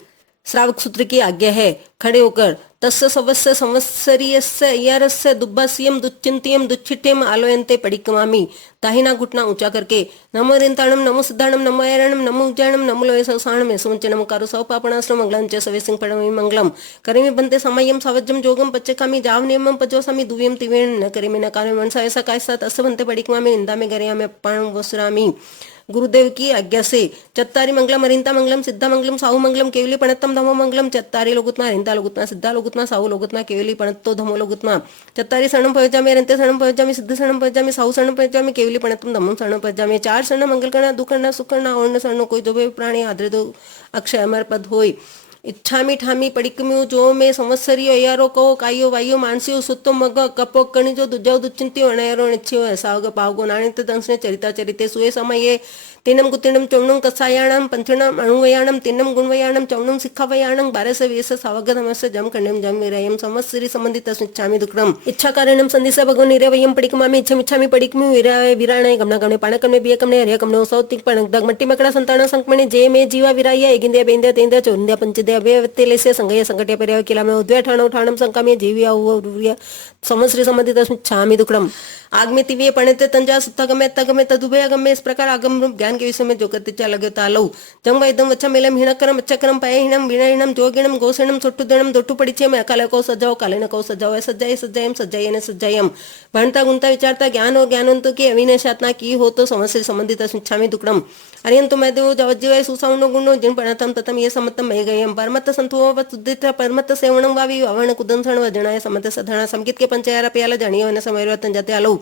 श्रावक सूत्र की आज्ञा है, खड़े होकर तस्य सवस्य संवत्सरीयस्य यारस्य दुब्बास्यम दुच्चिंतियम दुच्छिट्यम आलोयन्ते पडिक्कमामि। दाहिना घुटना ऊंचा करके नमो रिंताणम नमो सिद्धाणम नमो ऐरणम नमो उज्जैनम नमो लोय सवसाणम यशवंच नमो कारो सवपापणाश्रम मंगलम च सवेसिंग पडमि मंगलम करेमि बंते समयम सवज्जम जोगम पच्चकामि जावनियमम पजोसामि दुव्यम तिवेण न करेमि न कामे मनसा ऐसा कायसा तस्य बंते पडिक्कमामि निंदा में गरेयामि पाणम वसुरामि। गुरुदेव की आज्ञा से चत्तारी मंगलम अरिंता मंगलम सिद्धा मंगलम साहु मंगलम केवली पणत्तम धमो मंगलम चत्तारी लोगुत्मा अरिंता लोगुत्मा सिद्धा लोगुत्मा साहु लोगुत्मा केवली पणत्तो धमो लोगुत्मा चत्तारी शरणम पयजामि अरिंते शरणम पयजामि सिद्ध शरणम पयजामि साहु शरणम पयजामि केवली पणत्तम धमम शरणम पयजामि। 4 शरण मंगल करना दुख करना सुख करना और शरण कोई दो प्राणी आदरे दो अक्षय अमर पद होय। इच्छामि ठामी पडिक्कम्यो, जो में संवत्सरीय यारो कहो कायो वायो मानसियो सुत्तो मग कपोक कणिजो दुजाओ दुच्चिंतियो अणयरो निच्छियो सावग पावगो नाणित दंसने चरिता चरिते सुये समये तीनम कुतीनम चौणम कसायाणम पंचणम अणुवयाणम तीनम गुणवयाणम चौणम सिक्खावयाणम 12 सावगतमस्य जम कण्यम जम विरयम संवत्सरी संबंधित स्मिच्छामि दुक्कडम इच्छा कारणम संदिसा भगवान निरवयम पडिकमामि इच्छामि पडिकमि विराणे गमना गमने पाणकमने बियकमने हरियकमने सौतिक पण मट्टी मकड़ा संतान संकमणे जे मे जीवा विराय एगिंद्या बेंद्या तेंद्या चोंद्या पंचद्या अव्यवतेलेसे संगय संकट्य पर्याय केला में उद्व्या ठाणो ठाणम संकामे जीव्या उव्या संवत्सरी संबंधित स्मिच्छामि दुक्कडम आग में तिव्य पणित तंजा सुत्तगमे तगमे तदुभयगमे इस प्रकार आगम रूप ज्ञान के विषय में जो गतिचा लगे तालौ जंग वैदम वच्चा मेलम हिणकरम अच्छकरम पायहिणम विणहिणम जोगिणम गोसणम सोट्टुदणम दोट्टु पडिचे में काले को सजाओ काले न को सजाओ सज्जाए सज्जायम सज्जायन सज्जायम भणता गुणता विचारता ज्ञान और ज्ञानवंतों की अविनाशात्मा की हो तो संवत्सरी संबंधित स्मिच्छामि दुक्कडम अरियंतो मैं देव जवज्जीवाय सुसावनो गुणो जिन पणतम ततम ये समतम मय गयम परमत्त संतो वुद्धित परमत्त सेवणं वावी ववण कुदंसण वजणाय समत सधना संकित के पंचयारा प्याला जानियो वन समयरतन जाते आलो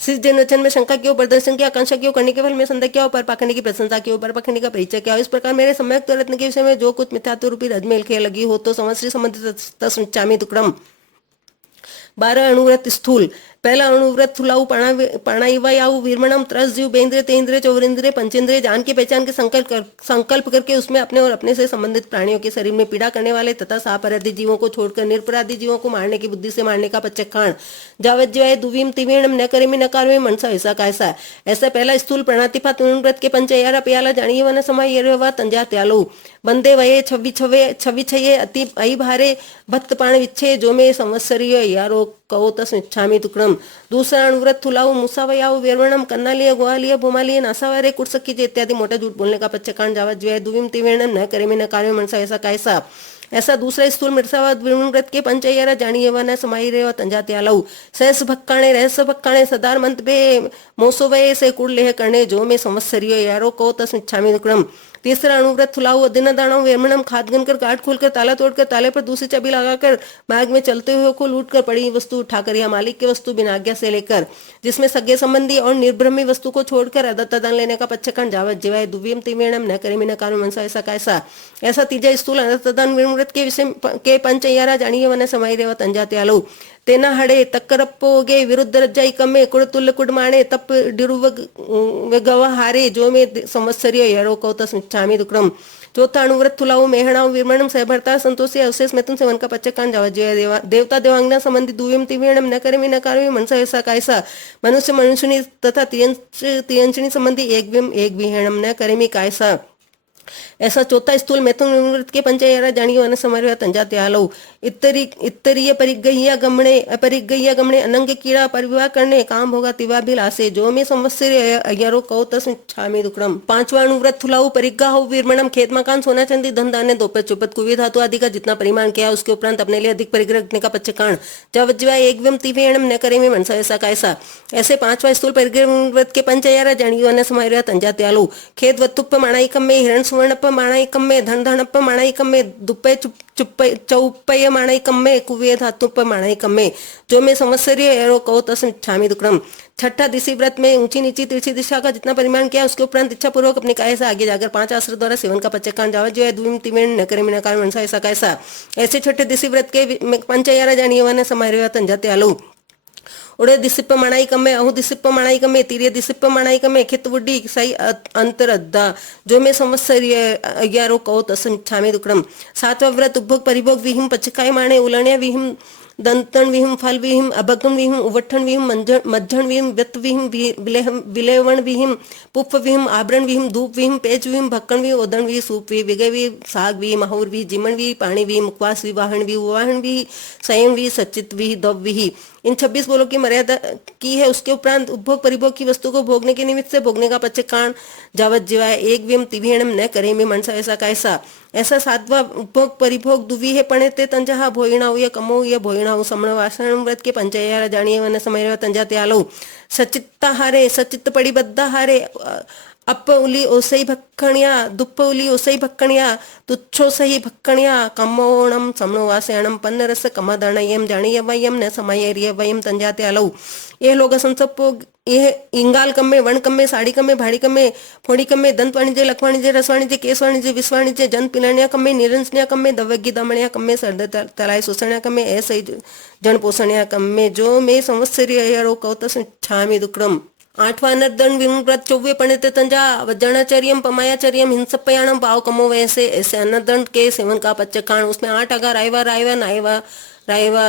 सिस जन वचन में शंका क्यों प्रदर्शन की आकांक्षा क्यों करने के फल में संदेह क्या पर पाखंड की प्रशंसा क्यों पर पाखंड का परिचय क्या इस प्रकार मेरे सम्यक रत्न के विषय में जो कुछ मिथ्यात्व रूपी रजमेल खेल लगी हो तो संवत्सरी संबंधित स्मिच्छामि दुक्कडम 12 अणुव्रत स्थूल पहला अणुव्रत थुलाऊ प्राणायाऊ वीरमणम त्रस जीव बेंद्रे तेंद्रे चौरेंद्रे पंचेंद्रे जान की पहचान के संकल्प करके उसमें अपने और अपने से संबंधित प्राणियों के शरीर में पीड़ा करने वाले तथा सापराधी जीवों को छोड़कर निरपराधी जीवों को मारने की बुद्धि से मारने का पच्चकाण जावज्जय दुवीम तिवीणम न करेमी न कार्य मनसा ऐसा कैसा ऐसा पहला स्थूल प्रणातिपात अणुव्रत के पंचयारा प्याला जानिए वन समय तंजा त्यालो बंदे वये छवि छये अति अई भारे भक्त पाण विच्छे जो में संवत्सरीय यारो कहो तस्मिच्छामि दुक्कडम दूसरा अणुव्रत थुलाऊ मुसावयाऊ वेरवणम कन्नालिय गोवालिय भूमालिय नासावारे कुटसकीजे इत्यादि मोटा झूठ बोलने का पच्चकांड जावज्जय दुवीम तिवीणम न करे में न कार्य मनसा ऐसा कैसा ऐसा दूसरा स्थूल मृत्सावाद विणुव्रत के पंचयारा जानिए वन समाई रे तंजा त्यालऊ सहस भक्काणे रहस्य भक्काणे सदार मंत बे मोसोवये से कुड़ लेह करने जो में संवत्सरीय यारो कहो तस्मिच्छामि दुक्कडम तीसरा अणुव्रत थुलाऊ दिन दाणव वेमणम खाद गनकर गाठ खोलकर ताला तोड़कर ताले पर दूसरी चाबी लगाकर मार्ग में चलते हुए को लूट कर पड़ी वस्तु उठाकर या मालिक की वस्तु बिना आज्ञा से लेकर जिसमें सगे संबंधी और निर्भ्रमी वस्तु को छोड़कर अदत्तदान लेने का पच्चकांड जावत जीवाय दुव्यम तिवेणम न करेमी न कानु मनसा ऐसा कैसा ऐसा तीजा स्थूल अदत्तदान विणुव्रत के विषय के पंचयारा जानिए वन समय रेव तंजा त्यालो तेना हड़े तक्करप्पोगे विरुद्ध रज्जाई कमे कुड़तुल्ल कुडमाणे तप डिरुव गवहारे जो में संवत्सरीय यरो को तस्मिच्छामि दुक्कडम चौथा अणुव्रत थुलाऊ मेहणाऊ विमणम सहभरता संतोषी अवशेष मेतुन सेवन का पच्चकांड जावज्जय देवता देवांगना संबंधी दुव्यम तिवेणम न करेमी न कार्य मनसा ऐसा कैसा मनुष्य मनुष्यनी तथा तियंशनी संबंधी एक विहेणम न करेमी कैसा ऐसा चौथा स्थूल मैथुन के पंचयारा जानिए वन समर्य तंजा त्यालो इत्तरीय परिगह्य गमणे अनंग कीड़ा परिवाह करने काम होगा तिवा भिलासे जो में संवत्सर अग्यारो कहो तस्मिच्छामि दुक्कडम पांचवा अणुव्रत थुलाऊ परिग्गा हो वीरमणम खेत मकान सोना चांदी धन धान्य दोपत चौपत कुवी धातु आदि का जितना परिमाण किया उसके उपरांत अपने लिए अधिक परिग्रह रखने का पच्चकांड जवज्जवा एकव्यम तिवेणम न करे में मनसा ऐसा कैसा ऐसे पांचवा स्थूल परिग्रह के पंचयारा जानिए वन समर्य तंजा त्यालो खेत वत्तुप्प माणाई कम्मे हिरण सुवर्णप्प माणाई कम्मे धन धनप्प माणाई कम्मे दुप्पे चौपय माणाई कम्मे कुवे धातुप्प माणाई कम्मे जो में संवत्सरीय एरो कहो तस्मिच्छामि दुक्कडम छठा दिशी व्रत में ऊंची नीची तिरछी दिशा का जितना परिमाण किया उसके उपरांत इच्छा पूर्वक अपने काय से आगे जाकर 5 आश्रय द्वारा सेवन का पच्चकांड जावा जो है द्विम तिवेण न करे में नकार मनसा ऐसा कैसा ऐसे छठे दिशी व्रत के पंचयारा जानिए वन समारोह तंजा त्यालो उड़े दिसिप्प मणाई कमे अहु दिसिप्प मणाई कमे तीर्य दिसिप्प मणाई कमे खितवुड्डी सही अंतरद्दा जो में संवत्सरीय अग्यारो कहो तस्मिच्छामि दुक्कडम सातवा व्रत उपभोग परिभोग विहिम पचकाय माणे उलण्या विहिम दंतन विहिम फल विहिम अभगम विहिम उवट्ठन विहिम मज्जन विहिम व्यत विहिम विलेवण विहिम पुष्प विहिम आभरण विहिम धूप विहिम पेच विहिम भक्कन विहिम ओदन विहि सूप विहि विगय विहि साग विहि माहौर विहि जिमण विहि पाणी विहि मुखवास विहि वाहन विहि संयम विहि सचित विहि दव विहि इन 26 बोलों की मर्यादा की है। उसके उपरांत उपभोग परिभोग की वस्तु को भोगने के निमित्त से भोगने का पच्चकांड जावत जीवाय एक व्यम तिभिणम न करे में मनसा ऐसा कैसा ऐसा सातवा उपभोग परिभोग दुवी है पणे ते तंजहा भोइणाऊ या कमो या भोइणाऊ समण वासण व्रत के पंचयारा जानिए वन समय तंजा त्यालो सचित्ता हारे सचित्त पड़िबद्धा हारे अप उली ओसई भक्कणिया दुप्प उली ओसई भक्कणिया तुच्छो सही भक्कणिया कमोणम समणो वासयणम पन्नरस कमदणयम जाणीयवयम न समयरियवयम तंजाते अलौ ये लोग संसप्पो ये इंगाल कम्मे वण कम्मे साड़ी कम्मे भाड़ी कम्मे फोड़ी कम्मे दंत वाणिज्य लख वाणिज्य रस वाणिज्य केस वाणिज्य विष वाणिज्य जन पिलण्या कम्मे निरंसण्या कम्मे दवग्गी दमण्या कम्मे सर्द तलाई शोषण्या कम्मे ऐसे जन पोषण्या कम्मे जो मे संवत्सरीय यरो कौतस छामि दुक्कडम आठवा नर्दन विमुव्रत 24 पणित तंजा वज्रणाचर्यम पमायाचर्यम हिंसपयाणम भाव कमो वैसे ऐसे अनर्दंड के सेवन का पच्चकाण। उसमें 8 अगा रायवा रायवा नायवा रायवा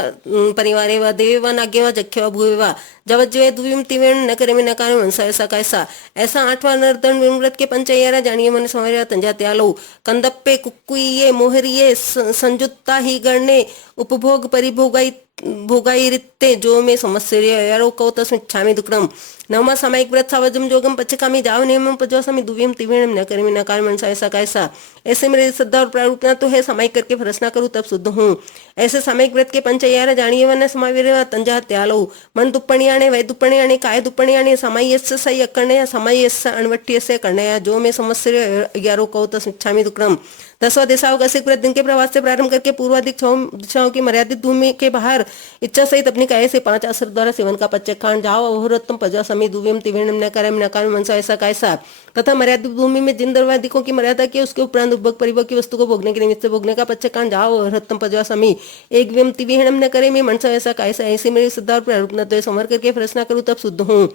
परिवारे व देवे व नागे व जख्य व भूवे व जवज्जय दुविम तिवेण न करे में नकार मनसा ऐसा कैसा। ऐसा 8वां नर्दन विमुव्रत के पंचयारा जानिए मन समर्या तंजा त्यालो कंदप्पे कुक्कुइये मोहरिये संजुत्ता ही गणने उपभोग परिभोगाई भोगाई रित्ते जो में समस्या यारो कौ तस्मिच्छामि दुक्कडम। 9वां सामायिक व्रत सावजम जोगम पच्चकामी जाव नियमम पज्वासामि दुव्यम तिवेणम न करेमि नकार मनसा ऐसा कैसा। ऐसे मेरी श्रद्धा और प्रारूपना तो है, सामायिक करके फरसना करूँ तब शुद्ध हूँ। ऐसे सामायिक व्रत के पंचयारा जानिए वन समावीर तंजा त्यालो मन दुप्पणियाणे वै दुप्पणियाणे काय दुप्पणियाणे समायस्य सही अकर्णय समायस्य अणवट्यस्य कर्णय जो में समस्या यारो कौ तस्मिच्छामि दुक्कडम। 10वां दिशाओं का सिख व्रत दिन के प्रवास से प्रारंभ करके पूर्वाधिक 6 दिशाओं की मर्यादित भूमि के बाहर इच्छा सहित अपनी काया से 5 असर द्वारा सेवन का पच्चकाण। जाओ अहोरत्तम पजा समी दुव्यम तिवेणम न करम नकार मनसा ऐसा कैसा। तथा मर्यादित भूमि में जिन द्रव्यादिकों की मर्यादा की उसके उपरांत उपभोग परिभोग की वस्तु को भोगने के निमित्त से भोगने का पच्चकाण। जाओ अहोरत्तम पजा समी एक व्यम तिवेणम न करे में मनसा ऐसा कैसा। ऐसे मेरी श्रद्धा और प्रारूपना तो संवर करके फरसना करूँ तब शुद्ध हूँ।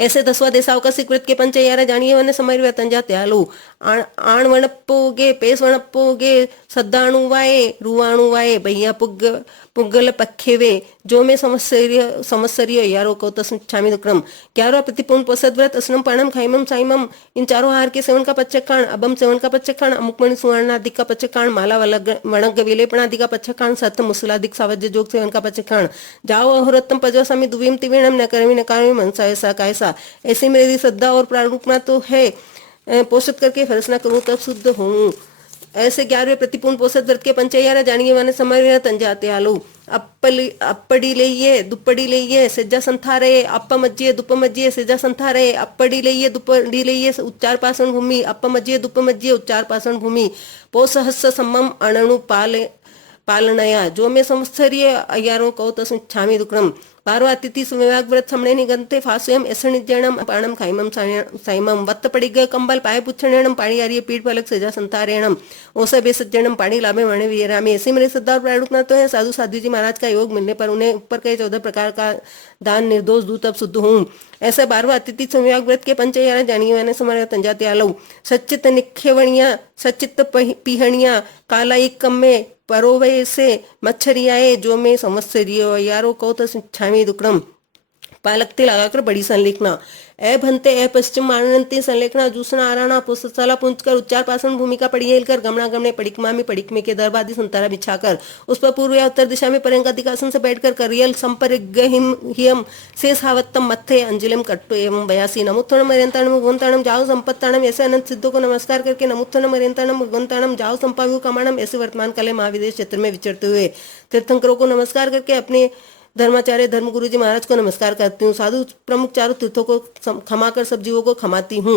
ऐसे 10वां देसाव का सिकृत के पंचयारा जानिए वन समर्य तंजा त्यालो आण वणप्पोगे पेस वणप्पोगे सद्दाणु वाये रुवाणु वाये भैया पुग्गल पखेवे जो में समस्या यारो को तस्मिच्छामि दुक्कडम। 11वां प्रतिपूर्ण पोषद व्रत असनम पाणम खाइमम साइमम इन चारों आहार के सेवन का पच्चकाण। अबम सेवन का पच्चकाण, अमुकमणि सुवर्णादि का पच्चकाण, माला वणग विलेपणादि का पच्चकाण, सत्य मुसलादिक सावज्य जोग सेवन का पच्चकाण। जाओ अहोरत्तम पज्वासामि दुव्यम तिवेणम न करमि नकारमि मनसा ऐसा कैसा। ऐसी मेरी श्रद्धा और प्रारूपना तो है, पोषित करके फरसना करूँ तब शुद्ध हूँ। ऐसे 11वें प्रतिपूर्ण पोषद व्रत के पंचयारा जानिए वन समर्य तंजाते आलो अप्पड़ी लेइये दुप्पड़ी लेइये सेजा संथारे अप्प मज्जिये दुप्प मज्जिये सेजा संथारे अप्पड़ी लेइये दुप्पड़ी लेइये उच्चार पाषण भूमि अप्प मज्जिये दुप्प मज्जिये उच्चार पाषण भूमि पोसहस्स सम्मम अणणु पालनया जो में संवत्सरीय अयारो कौ तस्मिच्छामि दुक्कडम। 12वां अतिथि सुविभाग व्रत समणे निगंते फास्वयम ऐसणिज्यणम पाणम खाइमम साइमम वत्त पड़िग कंबल पाए पुच्छणेणम पाणी आर्य पीठ फलक सेजा संतारेणम ओस बेसज्जनम पाणी लाभे वणे वीरामी। ऐसी मेरी श्रद्धा और प्रारूपना तो है, साधु साधु जी महाराज का योग मिलने पर उन्हें ऊपर के 14 प्रकार का दान निर्दोष दूं तब शुद्ध हूँ। ऐसा 12वां अतिथि संविभाग व्रत के पंचयारा जानिए मैंने समर्य तंजाते आलो सच्चित निखेवणिया सच्चित पीहणिया कालाई कम्मे परोवे से मच्छरियाए जो में समस्या यारो कौ तस्मिच्छामि दुक्कडम। पालकते लगाकर बड़ी संलेखना ए भंते ए पश्चिम मानंती संलेखना जूसना आराणा पुस्तला पुंजकर उच्चार पासन भूमिका पड़ियल कर गमना गमने पड़िकमा में पड़िकमे के दरबादी संतारा बिछाकर उस पर पूर्व या उत्तर दिशा में परंगादिकासन से बैठकर करियल संपरिगहिम शेषावत्तम मत्थे अंजलिम कट्टु एवं बयासी नमुत्थनम मर्यंताणम भगवंताणम जाओ संपत्ताणम ऐसे अनंत सिद्धों को नमस्कार करके नमुत्थनम मर्यंताणम भगवंताणम जाओ संपाव्यु कमाणम ऐसे वर्तमान काले महाविदेश क्षेत्र में विचरते हुए तीर्थंकरों को नमस्कार करके अपने धर्माचार्य धर्मगुरु जी महाराज को नमस्कार करती हूँ। साधु प्रमुख चारों तीर्थों को क्षमा कर सब जीवों को क्षमाती हूँ।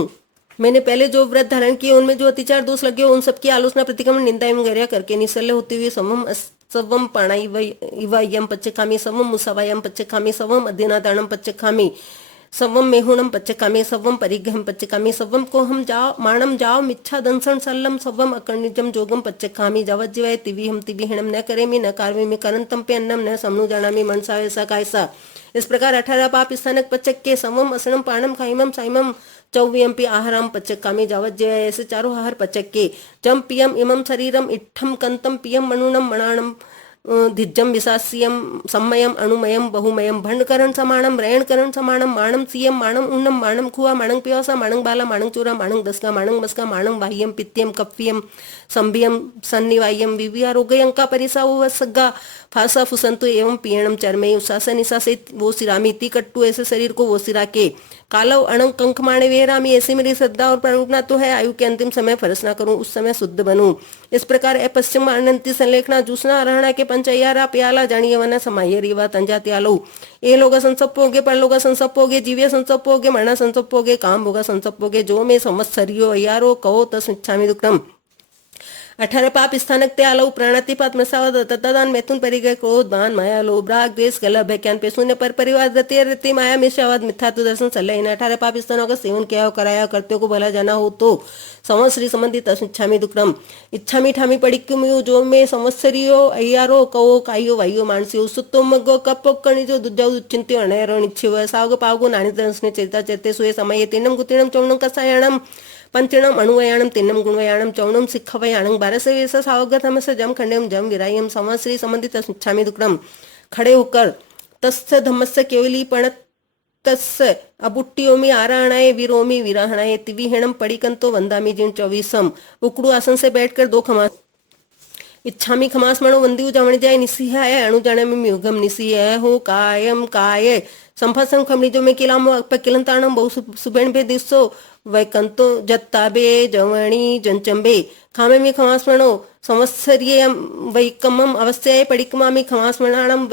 मैंने पहले जो व्रत धारण किए उनमें जो अतिचार दोष लगे उन सबकी आलोचना प्रतिक्रमण निंदा एवं गरिया करके निसल्य होते हुए सवम पाणाइवयम पच्चकामी सवम मुसवायम पच्चकामी सवम अध्ययनादानम पच्चकामी सवम मेहुणम पच्चकामी सवम परिग्रहम पच्चकामी सवम को हम जाओ माणम जाओ मिच्छा दंसन सल्लम सवम अकर्णिजम जोगम पच्चकामी जवज्जीवाय तिविहम तिविहणम न करेमि न कार्वे में करंतम पे अन्नम न समनु जानामि मनसा ऐसा कायसा। इस प्रकार 18 पाप स्थानक पच्चक के समम असनम पाणम खाइमम साइमम चौव्यम्पि आहारम पच्चकामी जावज्जय ऐसे चारों आहार पच्चक के जम पियम इमम शरीरम इट्ठम कंतम पियम मनुणम मणाणम धिज्जम विशास्यम सम्मयम अणुमयम बहुमयम भंडकरण समाणम रयणकरण समाणम माणम सियम माणम उन्नम माणम खुआ माणंग पियोसा माणंग बाला माणंग चूरा माणंग दस्का माणंग मस्का माणंग बाह्यम पित्यम कप्यम संभियम सन्निवायम विविया रोगयंका परिसा सग्गा फासा फुसंतु एवं पीणम चरमे उसासा निशासे वो सिरामी ती कट्टू ऐसे शरीर को वो सिरा के कालव अणंग कंक माणे वेरामी। ऐसी मेरी श्रद्धा और प्रारूपना तो है, आयु के अंतिम समय फरस ना करूं उस समय शुद्ध बनूं। इस प्रकार ए पश्चिम अनंती संलेखना जूसना अरहणा के पंचयारा प्याला जानिए वना समाये रीवा तंजा त्यालो ए लोग संसपोगे पर लोग संसपोगे जीव्य संसपोगे मरणा संसपोगे काम भोगा संसपोगे जो में संवत्सरियो यारो कहो तस्मिच्छामि दुक्कडम। 18 पाप स्थानक ते आलऊ प्राणातिपात मसावत तत्दान मैथुन परिग्रह क्रोध मान माया लोभ राग द्वेष कलह भय ज्ञान पे शून्य पर परिवार रति माया मिश्रावाद मिथ्या तो दर्शन सल्लह इन 18 पाप स्थानों का सेवन किया हो कराया करते को भला जाना हो तो संवत्सरी संबंधित इच्छामी दुक्रम इच्छामी ठामी पड़िक्यु जो में संवत्सरियो अय्यारो कवो कायो वायो मानसियो सुतो मगो कपो कणिजो दुजाउ चिंत्यो अणयरो निच्छिव सावगो पावगो नानी दर्शने चेता चेते सुये समय तीनम गुतिनम चौणम कसायणम पंचणम अणुवयाणम तीनम गुणवयाणम चौणम सिखवयाणम बारसवेश सावगतमस जम खंडम जम विरायम संवत्सरी संबंधित इच्छामी दुक्रम खड़े होकर तस्य धम्मस्य केवली पण तस्य अबुट्टियोमी आराणाए विरोमी विराहणाए तिविहेणम पड़िकंतो वंदामी जिन 24 उकड़ू आसन से बैठकर 2 खमा इच्छामी खमास मणो वंदी जावण जाय निसिहाय अणु जाने में युगम निसिह हो कायम काय संफासम खमनीजो में किलाम किलंताणम बहु सुबेण भे दिसो वैकंतो जत्ताबे जवणी जंचंबे खामे में खमास मणो संवत्सरीय वैकमम अवस्थाय पडिकमामि खमास्मरणाणम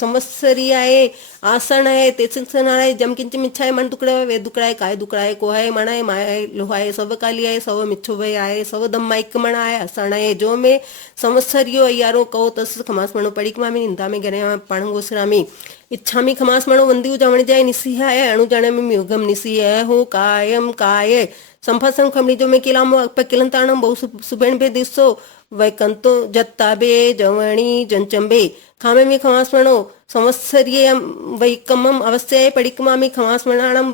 संवत्सरीयाय आसनाय तेचनाय जम किंचिम इच्छाय मन दुकड़ाय वे दुकड़ाय काय दुकड़ाय कोहाय मणाय माय लोहाय सब कालियाय सब मिच्छुभय आय सब दम्माइक मणाय आसनाय जो में संवत्सरियो अय्यारो कहो तस खमास्मरणो पडिकमामि निंदा में गरे पाणगोसरामी इच्छामी खमास्मरणो वंदी जावण जाय निसिहाय अणु जाने में युगम निसिह हो कायम काय संफासम खमनीजो में किलाम किलंताणम बहु सुबेण भे दिसो वैकंतो जत्ताबे जवणी जंचंबे खामे में खमास्मरणो संवत्सरीय वैकमम अवस्थाय पडिकमामि खमास्मरणाणम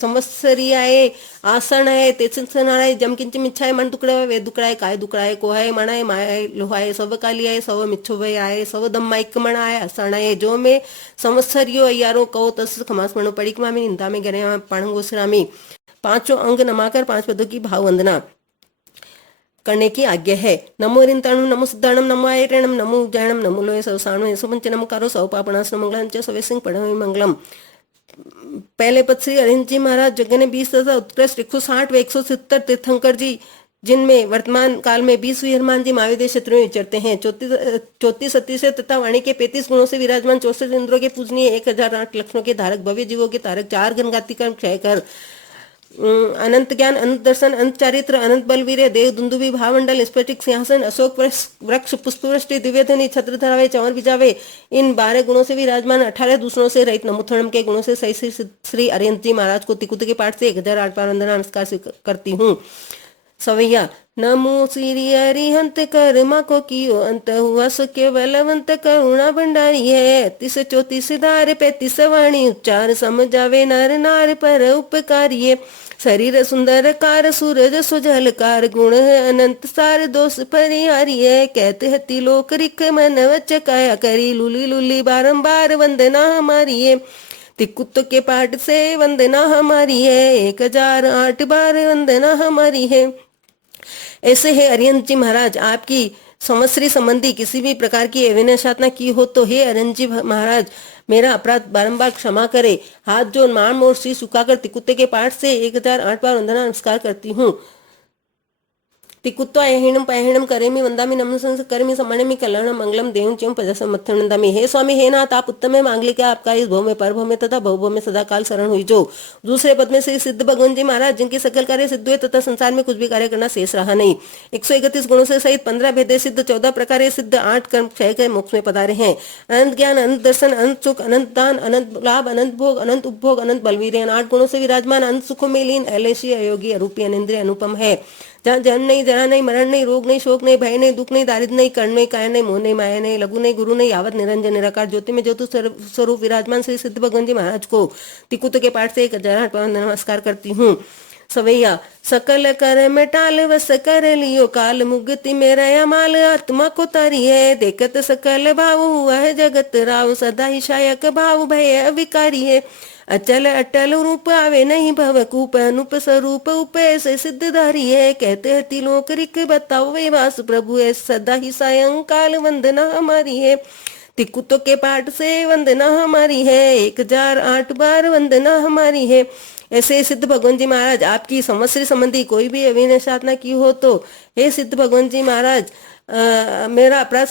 संवत्सरीयाय आसनाय तेचनाय जम किंचिम इच्छाय मन दुकड़ाय वे दुकड़ाय काय दुकड़ाय कोहाय मणाय माय लोहाय सब कालियाय सब मिच्छुभय आय सब दम्माइक मणाय आसनाय जो में संवत्सरियो अय्यारो कहो तस खमास्मरणो पडिकमामि निंदा में गरे पाणगोसरामी 5 अंग नमाकर 5 पदों की भाव वंदना करने की आज्ञा है। नमो रिंताणु नमो सिद्धाणम नमो आयरणम नमो उज्जायणम नमो लोय सवसाणु सवंच नमो कारो सव पापणास मंगलम च सवे सिंह पढ़वे मंगलम। पहले पद श्री अरिंद जी महाराज यज्ञ ने 20 तथा उत्कृष्ट 160 व 170 तीर्थंकर जी जिनमें वर्तमान काल में 20 वीरमान जी महाविदेश क्षेत्र में विचरते हैं। 34 सती से तथा वाणी के 35 गुणों से विराजमान 64 इंद्रों के पूजनीय 1008 लक्षणों के धारक भव्य जीवों के तारक 4 घनघाती कर्म क्षय कर अनंत ज्ञान अनंत दर्शन अनंत चारित्र अनंत बलवीर देव दुंदुभी भावमंडल स्फटिक सिंहासन अशोक वृक्ष पुष्पवृष्टि दिव्यधनी छत्र धरावे चंवर बिजावे इन 12 गुणों से विराजमान 18 दूसरों से रहित नमोथणम के गुणों से सही श्री अरिहंत जी महाराज को तिकुत के पाठ से 1008 बार वंदना नमस्कार करती हूँ। सवैया नमो श्री अरिहंत कर्मा को कियो अंत हुआ सो केवलवंत करुणा भंडारी है। 34 34 धार 35 वाणी उच्चार समझावे नर नार पर उपकारी है। शरीर सुंदर कार सूरज सुजलकार गुण है अनंत सार दोष परिहारी है। कहते हति लोक रिख मन वचकाया करी लुली लुली बारंबार वंदना हमारी है। तिकुत के पाठ से वंदना हमारी है 1008 बार वंदना हमारी है। ऐसे है अरिहंत जी महाराज आपकी संवत्सरी संबंधी किसी भी प्रकार की अविनाशातना की हो तो हे अरिहंत जी महाराज मेरा अपराध बारंबार क्षमा करे। हाथ जोड़ माण और शीश झुकाकर तिकुत्ते के पाठ से 1008 बार वंदना नमस्कार करती हूँ। तिकुत्वा अहिणम पहिणम करेमि वंदामि नमः करमि सम्मानमि कल्याण मंगलम देवं च्यं पदसमत्थं वंदामि। हे स्वामी हे नाथ आप उत्तम है मांगले क्या आपका इस भव में पर भव में तथा बहुभव में सदा काल शरण हुई जो। दूसरे पद में श्री सिद्ध भगवान जी महाराज जिनके सकल कार्य सिद्ध हुए तथा संसार में कुछ भी कार्य करना शेष रहा नहीं। 131 गुणों से सहित 15 भेदे सिद्ध 14 प्रकार सिद्ध 8 कर्म क्षय के मोक्ष में पधारे हैं। अनंत ज्ञान अनंत दर्शन अनंत सुख अनंत दान अनंत लाभ अनंत भोग अनंत उपभोग अनंत बलवीर 8 गुणों से विराजमान अनंत सुखों में लीन अलेशी अयोगी अरूपी अनिंद्रिय अनुपम है। जहाँ जन्म नहीं जरा नहीं मरण नहीं रोग नहीं शोक नहीं भय नहीं दुख नहीं दारिद्र नहीं कर्ण नहीं काया नहीं मोह नहीं माया नहीं लघु नहीं गुरु नहीं यावत निरंजन निराकार ज्योति में ज्योति स्वरूप विराजमान श्री सिद्ध भगवान जी महाराज को तिकुत के पाठ से 1008 बार नमस्कार करती हूँ। सवैया सकल कर में टाल वस कर लियो काल मुगति मेरा माल आत्मा को तारी है। देखत सकल भाव हुआ है जगत राव सदा ही शायक भाव भय अविकारी है। अचल अटल रूप आवे नहीं भव कूप अनुप स्वरूप उपे से सिद्धधारी है। कहते हैं तिलोक रिक बताओ वे वास प्रभु है सदा ही सायंकाल वंदना हमारी है। तिकुतों के पाठ से वंदना हमारी है 1008 बार वंदना हमारी है। ऐसे सिद्ध भगवान जी महाराज आपकी संवत्सरी संबंधी कोई भी अविनाशातना की हो तो हे सिद्ध भगवान जी महाराज मेरा अपराध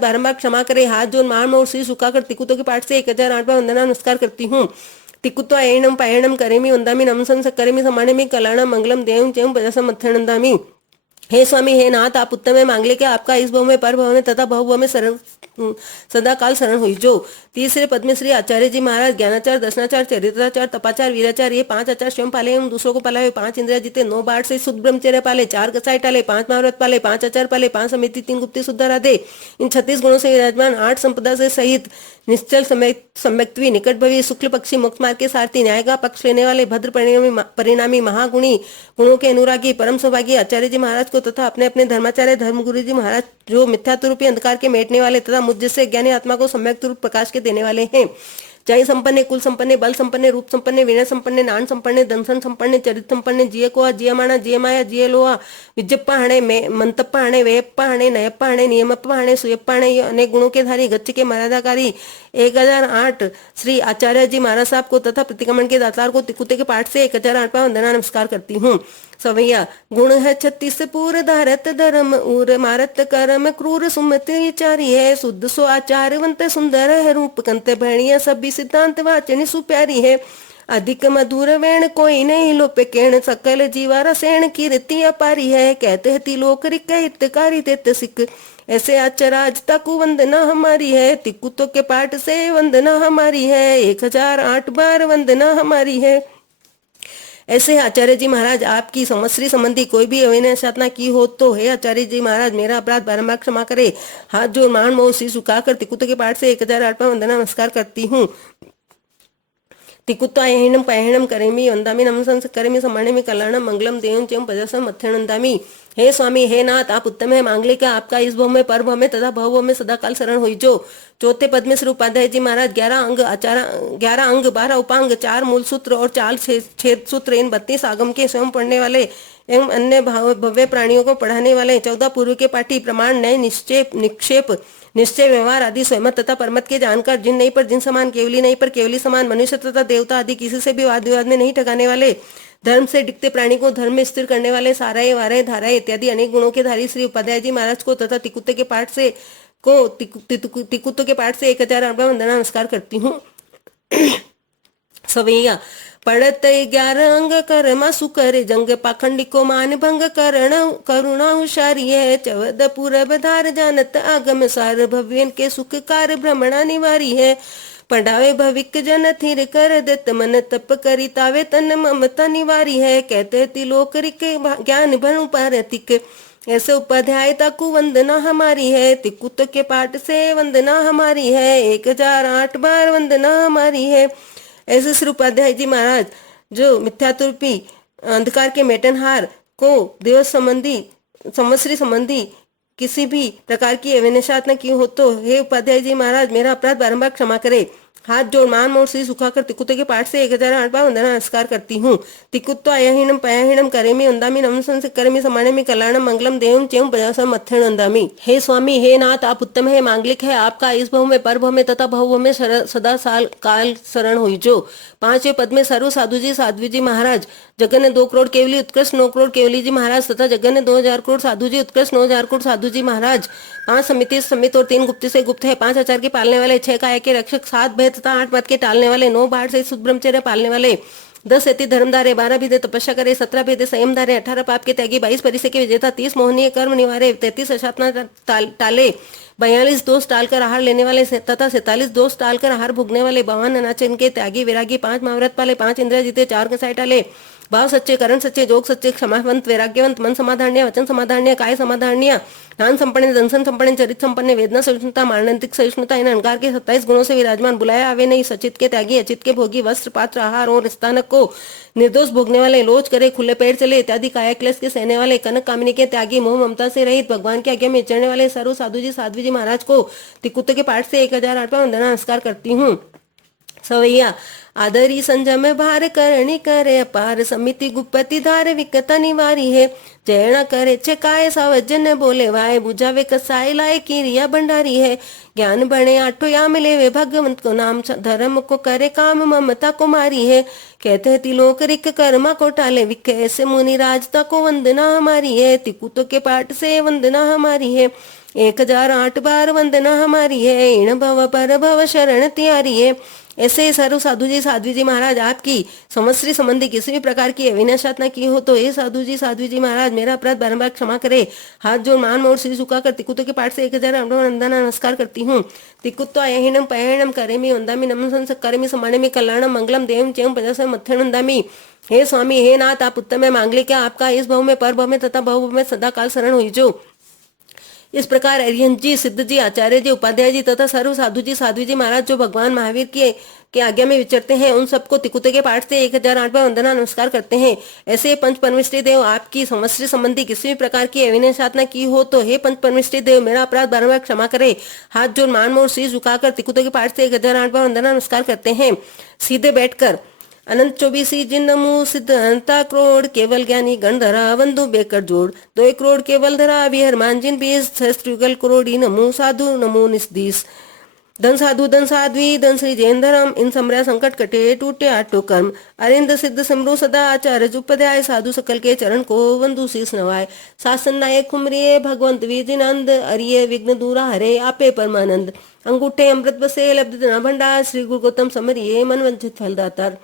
बारंबार क्षमा करे। हाथ जोड़ मार और शीश झुकाकर तिकुतों के पाठ से 1008 बार वंदना नमस्कार करती हूँ। तिकुत्वा एणम पायणम करेमी वंदामी नमसं सकरेमी समानेमी कल्याणम मंगलम देवं चेम पजसम मत्थनंदामी। हे स्वामी, हे नाथ, आप उत्तम है, मांगले के आपका इस भव में, पर भव में तथा बहुभव में शरण सदा काल शरण हुई जो। तीसरे पद में श्री आचार्य जी महाराज ज्ञानाचार, दर्शनाचार, चरित्राचार, तपाचार, वीराचार, ये 5 आचार स्वयं पाले एवं दूसरों को पाला, 5 इंद्रिया जीते, 9 बाढ़ से शुद्ध ब्रह्मचर्य पाले, 4 कसाई टाले, 5 महाव्रत पाले, 5 आचार पाले, 5 समिति, 3 गुप्ती शुद्ध राधे, इन 36 गुणों से विराजमान, 8 संपदा से सहित, निश्चल सम्यक्त्वी, निकट भवी, शुक्ल पक्षी, मोक्ष मार्ग के सारथी, न्याय का पक्ष लेने वाले, भद्र परिणामी, महागुणी, गुणों के अनुरागी, परम सौभागी आचार्य जी महाराज को तथा अपने अपने धर्माचार्य धर्मगुरु जी महाराज जो मिथ्यात्व रूपी अंधकार के मेटने वाले तथा मुझ जैसे ज्ञानी आत्मा को सम्यक रूप प्रकाश के देने वाले हैं। जय संपन्न, कुल संपन्न, बल संपन्न, रूप संपन्न, विनय संपन्न, नान संपन्न, दंसन संपन्न, चरित संपन्न, जिय को जियमाना, जियमाया, जियलोआ, विजप्प हणे, मंतप्प हणे, वेयप्प हणे, नयप्प हणे, नियमप्प हणे, सुयप्प हणे, ये अनेक गुणों के धारी, गच्छ के मर्यादाकारी 1008 श्री आचार्य जी महाराज साहब को तथा प्रतिक्रमण के दातार को तिकुते के पाठ से 1008 वंदना नमस्कार करती हूँ। सवैया गुण है 36 पूर धारत धर्म उर मारत कर्म क्रूर सुमति विचारी है, शुद्ध सो आचारवंत सुंदर है, रूप कंत भणिया सभी सिद्धांत वाचनी सुप्यारी है, अधिक मधुर वेण कोई नहीं लोप केण, सकल जीवा रसेण कीर्ति अपारी है, कहते हैं तिलोक रिक हितकारी देत सिख, ऐसे आचराज तक वंदना हमारी है, तिकुतों के पाठ से वंदना हमारी है, 1008 बार वंदना हमारी है। ऐसे आचार्य जी महाराज आपकी संवत्सरी संबंधी कोई भी अविनय साधना की हो तो हे आचार्य जी महाराज मेरा अपराध बारंबार क्षमा करे। हाथ जोड़ मान मोह शीश झुकाकर तिकुत के पाठ से 1008 वंदना नमस्कार करती हूँ। तिकुत्वा एहिणम पायहिणम करेमी वंदामी नमसं करेमी समानेमी कल्याणम मंगलम देवं चेम पजसम मत्थनंदामी। हे स्वामी, हे नाथ, आप उत्तम है, मांगले का आपका इस भव में, पर भव में तथा भव में सदा काल शरण हुई जो। चौथे पद में श्री उपाध्याय जी महाराज 11 अंग आचार 11 अंग 12 उपांग 4 मूल सूत्र और 4 छेद सूत्र इन 32 आगम के स्वयं पढ़ने वाले एवं अन्य भव्य प्राणियों को पढ़ाने वाले 14 पूर्व के पाठी प्रमाण नए निक्षेप निश्चय व्यवहार आदि स्वयं तथा परमत के जानकर, जिन नहीं पर जिन समान, केवली नहीं पर केवली समान, मनुष्य तथा देवता आदि किसी से भी वाद विवाद में नहीं ठगाने वाले, धर्म से डिगते प्राणी को धर्म में स्थिर करने वाले, साराए वाराए धाराए इत्यादि अनेक गुणों के धारी श्री उपाध्याय जी महाराज को तथा तिकुत्ते के पाठ से तिकुत्तों के पाठ से 1008 वंदना नमस्कार करती हूँ। सवैया पढ़त 11 अंग कर्मा सुकर जंग पाखंडी को मान भंग करुणा हुशारी है, 14 पूरब धार जानत आगम सार भव्यन के सुख कार भ्रमणा निवारी है, पढ़ावे भविक जन थिर कर दत्त मन तप करी तावे तन ममता निवारी है, कहते तिलोक रिक ज्ञान भणु पारतिक, ऐसे उपाध्याय ताकू वंदना हमारी है, तिकुत के पाठ से वंदना हमारी है, 1008 बार वंदना हमारी है। ऐसे श्री उपाध्याय जी महाराज जो मिथ्यात्रूपी अंधकार के मेटनहार को दिवस संबंधी संवत्सरी संबंधी किसी भी प्रकार की अविनशात की हो तो हे उपाध्याय जी महाराज मेरा अपराध बारंबार क्षमा करे। हाथ जोड़ मान मोर शीश झुकाकर तिकुत्ते के पाठ से 1008 बार वंदना नमस्कार करती हूँ। तिकुत्वा अयहिणम पयहिणम करेमी वंदामी नमसं करेमी समानेमी कल्याणम मंगलम देवं चेम पजसम मत्थन वंदामी। हे स्वामी, हे नाथ, आप उत्तम है, मांगलिक है, आपका इस भव में, पर भव में तथा भव में सदा साल काल शरण हुई जो। 5वें पद में सर्व साधु जी साध्वी जी महाराज, जगन 2 करोड़ केवली उत्कृष्ट 9 करोड़ केवली जी महाराज तथा जगन 2000 करोड़ साधु जी उत्कृष्ट 9000 करोड़ साधु जी महाराज, 5 समिति समित और 3 गुप्त से गुप्त है, 5 आचार के पालने वाले, 6 काय के रक्षक, 7 भय तथा 8 मत के टालने वाले, 9 बाढ़ से शुद्ध ब्रह्मचर्य पालने वाले, 10 अति धर्मधारे, 12 भेदे तपस्या करे, 17 भेदे संयम धारे, 18 पाप के त्यागी, 22 परिसे के विजेता, 30 मोहनीय कर्म निवारे, 33 अशातना टाले, 42 दोष टालकर आहार लेने वाले तथा 47 दोष टालकर आहार भोगने वाले, 52 अनाचरण के त्यागी विरागी, 5 महाव्रत पाले, 5 इंद्रिय जीते, 4 कसाय टाले, भाव सच्चे, करण सच्चे, जोग सच्चे, क्षमावंत, वैराग्यवंत, मन समाधान्य, वचन समाधान्य, काय समाधान्य, दान संपन्न, दंसन संपन्न, चरित संपन्न, वेदना सहिष्णुता, मानंतिक सहिष्णुता, इन अहंकार के 27 गुणों से विराजमान, बुलाया आवे नहीं, सचित के त्यागी, अचित के भोगी, वस्त्र पात्र आहार और स्थानक को निर्दोष भोगने वाले, लोच करे, खुले पेड़ चले इत्यादि काया क्लेश के सहने वाले, कनक कामिनी के त्यागी, मोह ममता से रहित, भगवान की आज्ञा में चढ़ने वाले सर्व साधु जी साध्वी जी महाराज को तिकुत्त के पाठ से 1008 वंदना नमस्कार करती हूँ। सवैया आदरी संजम भार करणी करे अपार, समिति गुप्पति धार विकता निवारी है, जयना करे छकाए सावजन बोले वाय, बुझावे कसाई लाए किरिया भंडारी है, ज्ञान बने आठो या मिले वे भगवंत को नाम, धर्म को करे काम ममता को मारी है, कहते हैं तिलों करिक कर्मा को टाले विखे ऐसे मुनि राजता को वंदना हमारी है। तिकुतो के पाठ से वंदना हमारी है। 1008 बार वंदना हमारी है। इण भव पर भव शरण त्यारी है। ऐसे सर्व साधु जी महाराज आपकी संवत्सरी संबंधी किसी भी प्रकार की अविनाशात की हो तो हे साधु जी महाराज मेरा अपराध बारंबार क्षमा करे। हाथ जोड़ मान मोड़ सिर झुकाकर तिकुतो के पाठ से 1000 वंदना नमस्कार करती हूँ। तिकुतो अयहिणम पयहिणम करेमि वंदामि नमः करेमि समाणेमि कल्याणम मंगलम देवम चेम पदसम मत्थन वंदामि। हे स्वामी हे नाथ आप उत्तम है मांगले क्या आपका इस भव में पर भव में तथा भव में सदा काल शरण हुई जो। इस प्रकार अरिहंत जी, सिद्ध जी, आचार्य जी, उपाध्याय जी तथा सर्व साधु जी महाराज जो भगवान महावीर के आज्ञा में विचरते हैं उन सबको तिकुते के पाठ से 1008 बार वंदना नमस्कार करते हैं। ऐसे पंच परमेष्ठी देव आपकी संवत्सरी संबंधी किसी भी प्रकार की अविनाशात की हो तो हे पंच परमेष्ठी देव मेरा अपराध बारंबार क्षमा करे। हाथ जोड़ मान मोड़ शीश झुकाकर तिकुते के पाठ से 1008 बार वंदना नमस्कार करते हैं। सीधे बैठकर अनंत 24 जिन नमो सिद्ध अनंता करोड़ केवल ज्ञानी गणधरा बंधु बेकर जोड़ 2 करोड़ केवल धरा विहरमान जिन 20 सहस्त्रुगल करोड़ी नमो साधु नमो निस्दीस। धन साधु धन साध्वी धन श्री जैन धर्म इन समरा संकट कटे टूटे आटो कर्म। अरिंद सिद्ध समरो सदा आचार्य उपाध्याय साधु सकल के चरण को वंदु शीस नवाय। शासन नायक खुमरिये भगवंत विजयनंद अरिये विघ्न दूरा हरे आपे परमानंद। अंगूठे अमृत बसे लब्ध भंडार श्री गुरु गौतम समरिये मन वंचित फलदातार।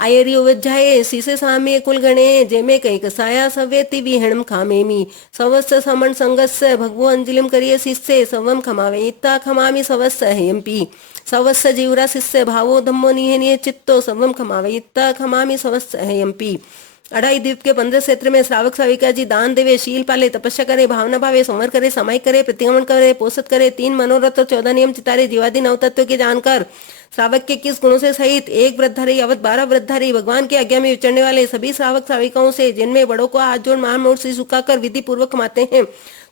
आयरियो वज्जाए सीसे सामे कुल गणे जेमे कई कसाया सवेति विहणम खामेमी। सवस्स समण संगस्य भगवो अंजलिम करिए शिष्य सवम खमावे इत्ता खमामी सवस्स हेयम्पी। सवस्स जीवरा शिष्य भावो धम्मो निहे चित्तो सवम खमावे इत्ता खमामी सवस्स हेयम्पी। 2.5 द्वीप के 15 क्षेत्र में श्रावक श्राविका जी दान देवे शील पाले तपस्या करे भावना भावे संवर करे समाई करे प्रतिगमन करे पोषित करे 3 मनोरथ और 14 नियम चितारे जीवादि 9 तत्व के जानकर श्रावक के किस गुणों से सहित 1 व्रतधारी अवध 12 व्रतधारी भगवान की आज्ञा में विचरने वाले सभी श्रावक श्राविकाओं से जिनमें बड़ों को हाथ जोड़ मान मोड़ से झुकाकर विधि पूर्वक खमाते हैं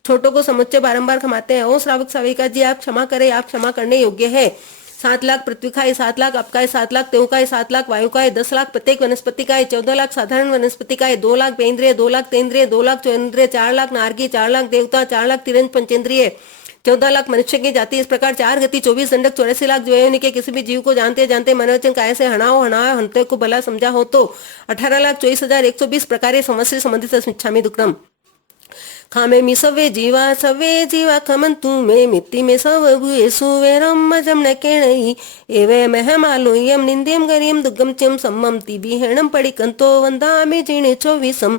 छोटों को समुच्चय बारंबार खमाते हैं। ओ श्रावक श्राविका जी आप क्षमा करें आप क्षमा करने योग्य है। 7 लाख पृथ्वी का है, 7 लाख आपका है, 7 लाख तेऊ का है, 7 लाख वायु का है, 10 लाख प्रत्येक वनस्पति का है, 14 लाख साधारण वनस्पति का है, 2 लाख पेंद्रिय, 2 लाख तेंद्रिय, 2 लाख चौंद्रिय, 4 लाख नारकी, 4 लाख देवता, 4 लाख तिरंज पंचेंद्रिय, 14 लाख मनुष्य की जाति। इस प्रकार 4 गति 24 दंडक 84 लाख जो के किसी भी जीव को जानते जानते मनोवचन काय से हणाओ हणाओ हंते को भला समझा हो तो 18,24,120 प्रकार संवत्सरी संबंधित स्मिच्छामि दुक्रम। खामे मी सवे जीवा खमन तू में मिट्टी में सव भुए सुवे रम जम न केणई एवे महमालो यम निंद्यम गरियम दुर्गम चिम सम्मम तिबी हेणम पड़ी कंतो वंदा में जीणे 24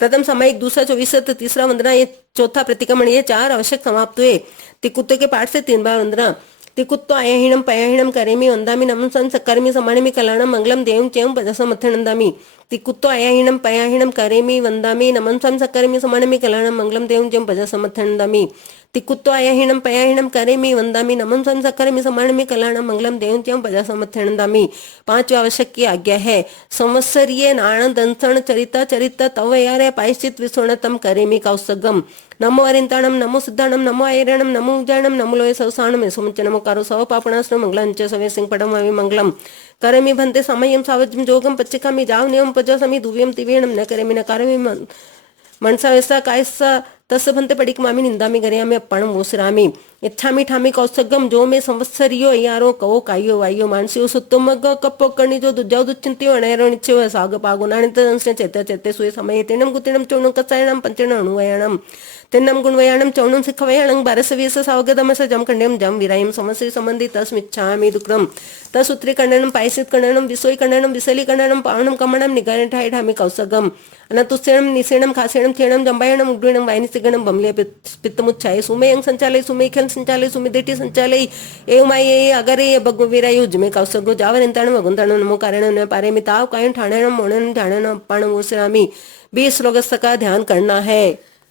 प्रथम सामयिक, दूसरा 24, तीसरा वंदना, ये चौथा प्रतिक्रमण, ये 4 आवश्यक समाप्त हुए। तिकुत्ते के पाठ से 3 बार वंदना। तिकुत्तो अयहिणम पयहिणम करेमि वंदामि नमः सकर्मि समाणिमि कल्याणम मंगलम देवं चेम पदसम मथनंदामि। तिकुत्तो अयहिणम पयहिणम करेमि वंदामि नमः सकर्मि समाणिमि कल्याणम मंगलम देवं चेम पदसम मथनंदामि। तिकुत्तो अयहिणम पयहिणम करेमि वंदामि नमः सकर्मि समाणिमि कल्याणम मंगलम देवं चेम पदसम मथनंदामि। 5 आवश्यक की आज्ञा है। संवत्सरीय नाण दंसण चरिता चरित तव यारे पायश्चित विस्वर्णतम करेमि कौसगम। नमो अरिंताणम नमो सिद्धाणम नमो ऐरणम नमो उज्जाणम नमो लोय सवसाणम सुमच नमो कारो सव पापणाश्रम मंगलांच सवे सिंह पडम अवि मंगलम करेमि भन्ते समयम सावजम जोगम पच्चिकामि जाव नियम पजसमि दुव्यम तिवेणम न करेमि न करेमि मनसा वैसा कायसा तस् भन्ते पडिक मामी निंदा में गरिया में अपण मोसरामी इच्छामी ठामी कौसगम जो में संवत्सरियो यारो कवो कायो वायो मानसियो सुत्तमग कप्पो करनी जो दुजाव दुचिंतियो अणैरो निच्छो साग पागो नानित अंश चेते चेते सुय समय तिणम गुतिणम चोणम कसायणम पंचण अणुवयणम तिन्नम गुणवयाणम चौणम सिखवयाणं बारसवीस सावगदमस जम खंडेम जम विरायम समस्री संबंधी तस्मिच्छामि दुक्रम तसूत्री कण्डनम पायसित कण्डनम विसोई कण्डनम विसली कण्डनम पावणम कमणम निगारण ठाई ठामी कौसगम अनतुसेणम निसेणम खासेणम थेणम जंबायणम उड्डीणम वायनि सिगणम बमले पित्तमुच्छाय सुमेयं संचालय सुमेखल संचालय सुमिदेटी संचालय एवमाये अगरे भगवीराय उज्मे कौसगो जावरिंताणम वगुंताणम नमो कारणम पारे ताव कायन ठाणणम मोणन ठाणणम पाणमोसरामी 20 श्लोकस का ध्यान करना है।